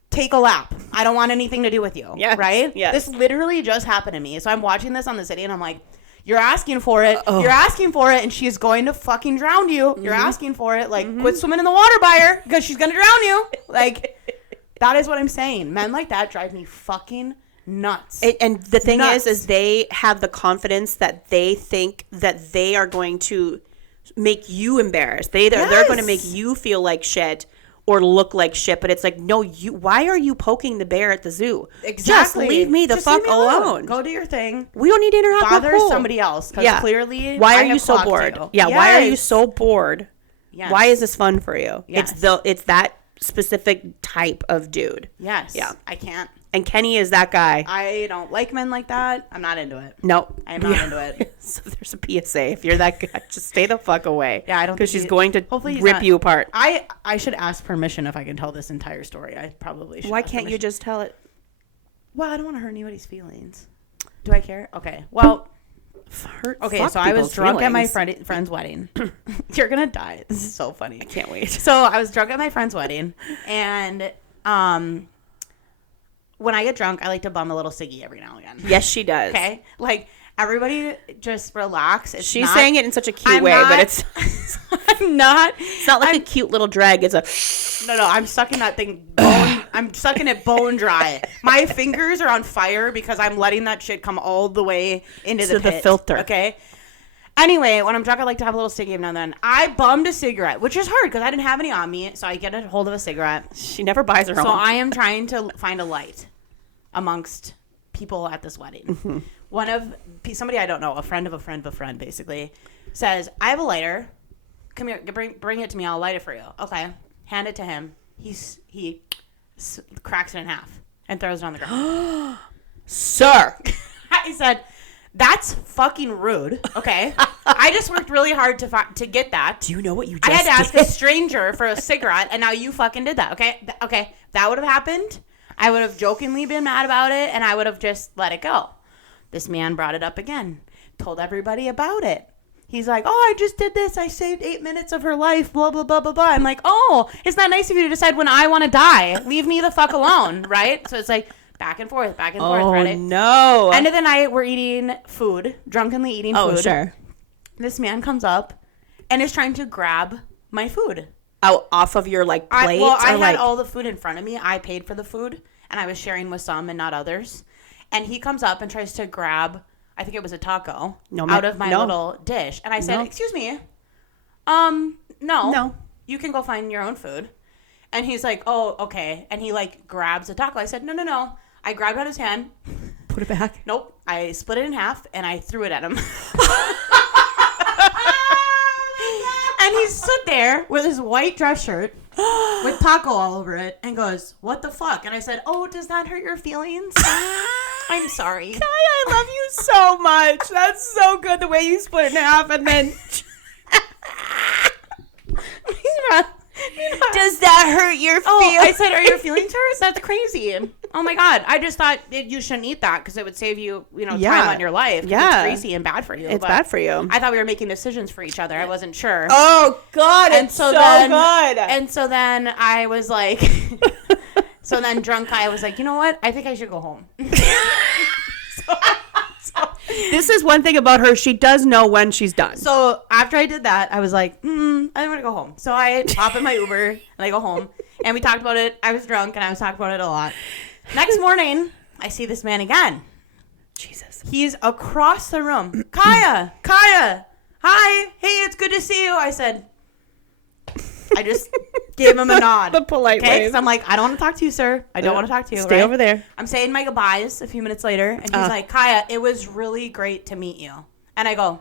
Take a lap. I don't want anything to do with you. Yeah. Right? Yeah. This literally just happened to me. So I'm watching this on the city and I'm like, you're asking for it. You're asking for it and she's going to fucking drown you. Mm-hmm. You're asking for it. Like, quit swimming in the water by her because she's going to drown you. Like, that is what I'm saying. Men like that drive me fucking nuts. And the thing is they have the confidence that they think that they are going to make you embarrassed. They're going to make you feel like shit or look like shit. But it's like, no, why are you poking the bear at the zoo? Exactly. Just leave me the fuck alone. Go do your thing. We don't need to interact Bother with somebody else. Because clearly, why are you so bored? Yeah. Yes. Why are you so bored? Yes. Why is this fun for you? Yes. It's that specific type of dude. Yes. Yeah. I can't. And Kenny is that guy. I don't like men like that. I'm not into it. Nope. I'm not into it. So there's a PSA. If you're that guy, just stay the fuck away. Yeah, I don't. Because she's going to rip you apart. I should ask permission if I can tell this entire story. I probably should. Why can't you just tell it? Well, I don't want to hurt anybody's feelings. Do I care? Okay. Well. So I was drunk at my friend's wedding. You're gonna die. This is so funny. I can't wait. So I was drunk at my friend's wedding, and when I get drunk, I like to bum a little ciggy every now and again. Yes, she does. Okay, like everybody, just relax. She's saying it in such a cute way, but it's I'm not. It's not like a cute little drag. It's a no. I'm sucking that thing. I'm sucking it bone dry. My fingers are on fire because I'm letting that shit come all the way into the filter. Okay. Anyway, when I'm drunk, I like to have a little ciggy every now and then. I bummed a cigarette, which is hard because I didn't have any on me, so I get a hold of a cigarette. She never buys her own. So I am trying to find a light amongst people at this wedding. Mm-hmm. Somebody I don't know, a friend of a friend of a friend, basically, says, I have a lighter. Come here, bring it to me. I'll light it for you. Okay. Hand it to him. He cracks it in half and throws it on the ground. Sir. I said, that's fucking rude. Okay. I just worked really hard to get that. Do you know what you just did? I had to ask a stranger for a cigarette, and now you fucking did that. Okay. Okay. That would have happened. I would have jokingly been mad about it, and I would have just let it go. This man brought it up again. Told everybody about it. He's like, oh, I just did this. I saved 8 minutes of her life, blah, blah, blah, blah, blah. I'm like, oh, it's not nice of you to decide when I want to die. Leave me the fuck alone, right? So it's like back and forth, right? Oh, no. End of the night, we're eating food, drunkenly eating food. Oh, sure. This man comes up and is trying to grab my food. Oh, off of your, like, plate? I had all the food in front of me. I paid for the food, and I was sharing with some and not others. And he comes up and tries to grab, I think it was a taco, out of my little dish. And I said, excuse me, no. You can go find your own food. And he's like, oh, okay. And he, like, grabs a taco. I said, no. I grabbed out his hand. Put it back. Nope. I split it in half, and I threw it at him. And he stood there with his white dress shirt with taco all over it and goes, what the fuck? And I said, oh, does that hurt your feelings? I'm sorry. Kiah, I love you so much. That's so good, the way you split it in half and then... Does that hurt your feelings? Oh, I said, are your feelings hurt? That's crazy. Oh my God. I just thought you shouldn't eat that because it would save you, time on your life. Yeah. It's crazy and bad for you. It's bad for you. I thought we were making decisions for each other. I wasn't sure. Oh, God. And it's so good. And so then I was like, so then drunk Kiah was like, you know what? I think I should go home. This is one thing about her. She does know when she's done. So after I did that, I was like, I want to go home. So I hop in my Uber and I go home. And we talked about it. I was drunk and I was talking about it a lot. Next morning, I see this man again. Jesus. He's across the room. Kiah, hi. Hey, it's good to see you. I said, I just gave him a nod. The polite way. Because I'm like, I don't want to talk to you, sir. I don't want to talk to you. Stay over there. I'm saying my goodbyes a few minutes later. And he's like, Kiah, it was really great to meet you. And I go,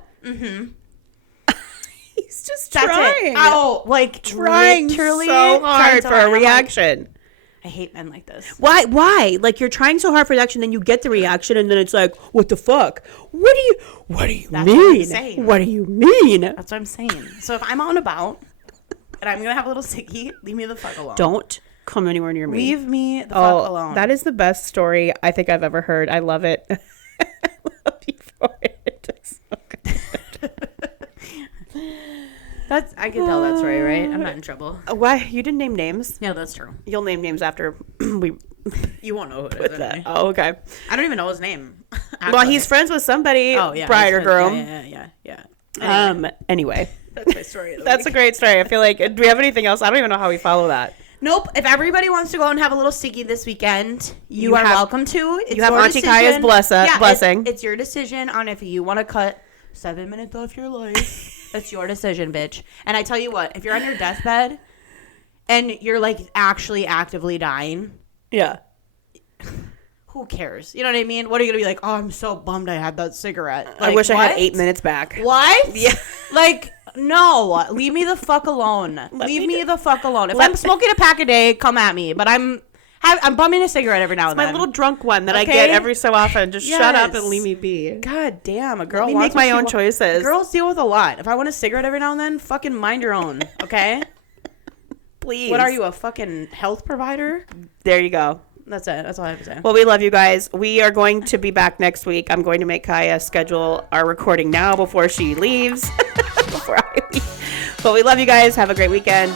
He's just That's trying. it. Oh, like trying literally so hard trying so for a hard. reaction. I hate men like this. Why? Like, you're trying so hard for reaction, then you get the reaction, and then it's like, what the fuck? What do you That's mean? what I'm saying. What do you mean? That's what I'm saying. So if I'm out and about and I'm gonna have a little sickie, leave me the fuck alone. Don't come anywhere near me. Leave me the fuck alone. That is the best story I think I've ever heard. I love it. I love you for it. It's so good. I can tell that story, right? I'm not in trouble. Why? You didn't name names? Yeah, that's true. You'll name names after we You won't know who it put is. that. Anyway. Oh, okay. I don't even know his name. Well, he's friends with somebody, bride or girl. Yeah. Anyway. That's my story. That's a great story. I feel like, do we have anything else? I don't even know how we follow that. Nope. If everybody wants to go and have a little sickie this weekend, you are welcome to. It's you have your Auntie decision. Kiah's blessing. It's your decision on if you want to cut 7 minutes off your life. That's your decision, bitch. And I tell you what, if you're on your deathbed and you're like actually actively dying, Yeah. who cares? You know what I mean? What are you gonna be like? Oh, I'm so bummed I had that cigarette. Like, I wish I had what? 8 minutes back. What? Yeah. Like, no. Leave me the fuck alone. Leave me the fuck alone. If I'm smoking a pack a day, come at me. But I'm bumming a cigarette every now and then. My little drunk one that I get every so often. Just shut up and leave me be. God damn, a girl Let me wants make my what own she choices. Girls deal with a lot. If I want a cigarette every now and then, fucking mind your own, okay? Please. What are you, a fucking health provider? There you go. That's it. That's all I have to say. Well, we love you guys. We are going to be back next week. I'm going to make Kiah schedule our recording now before she leaves. Before I leave. But we love you guys. Have a great weekend.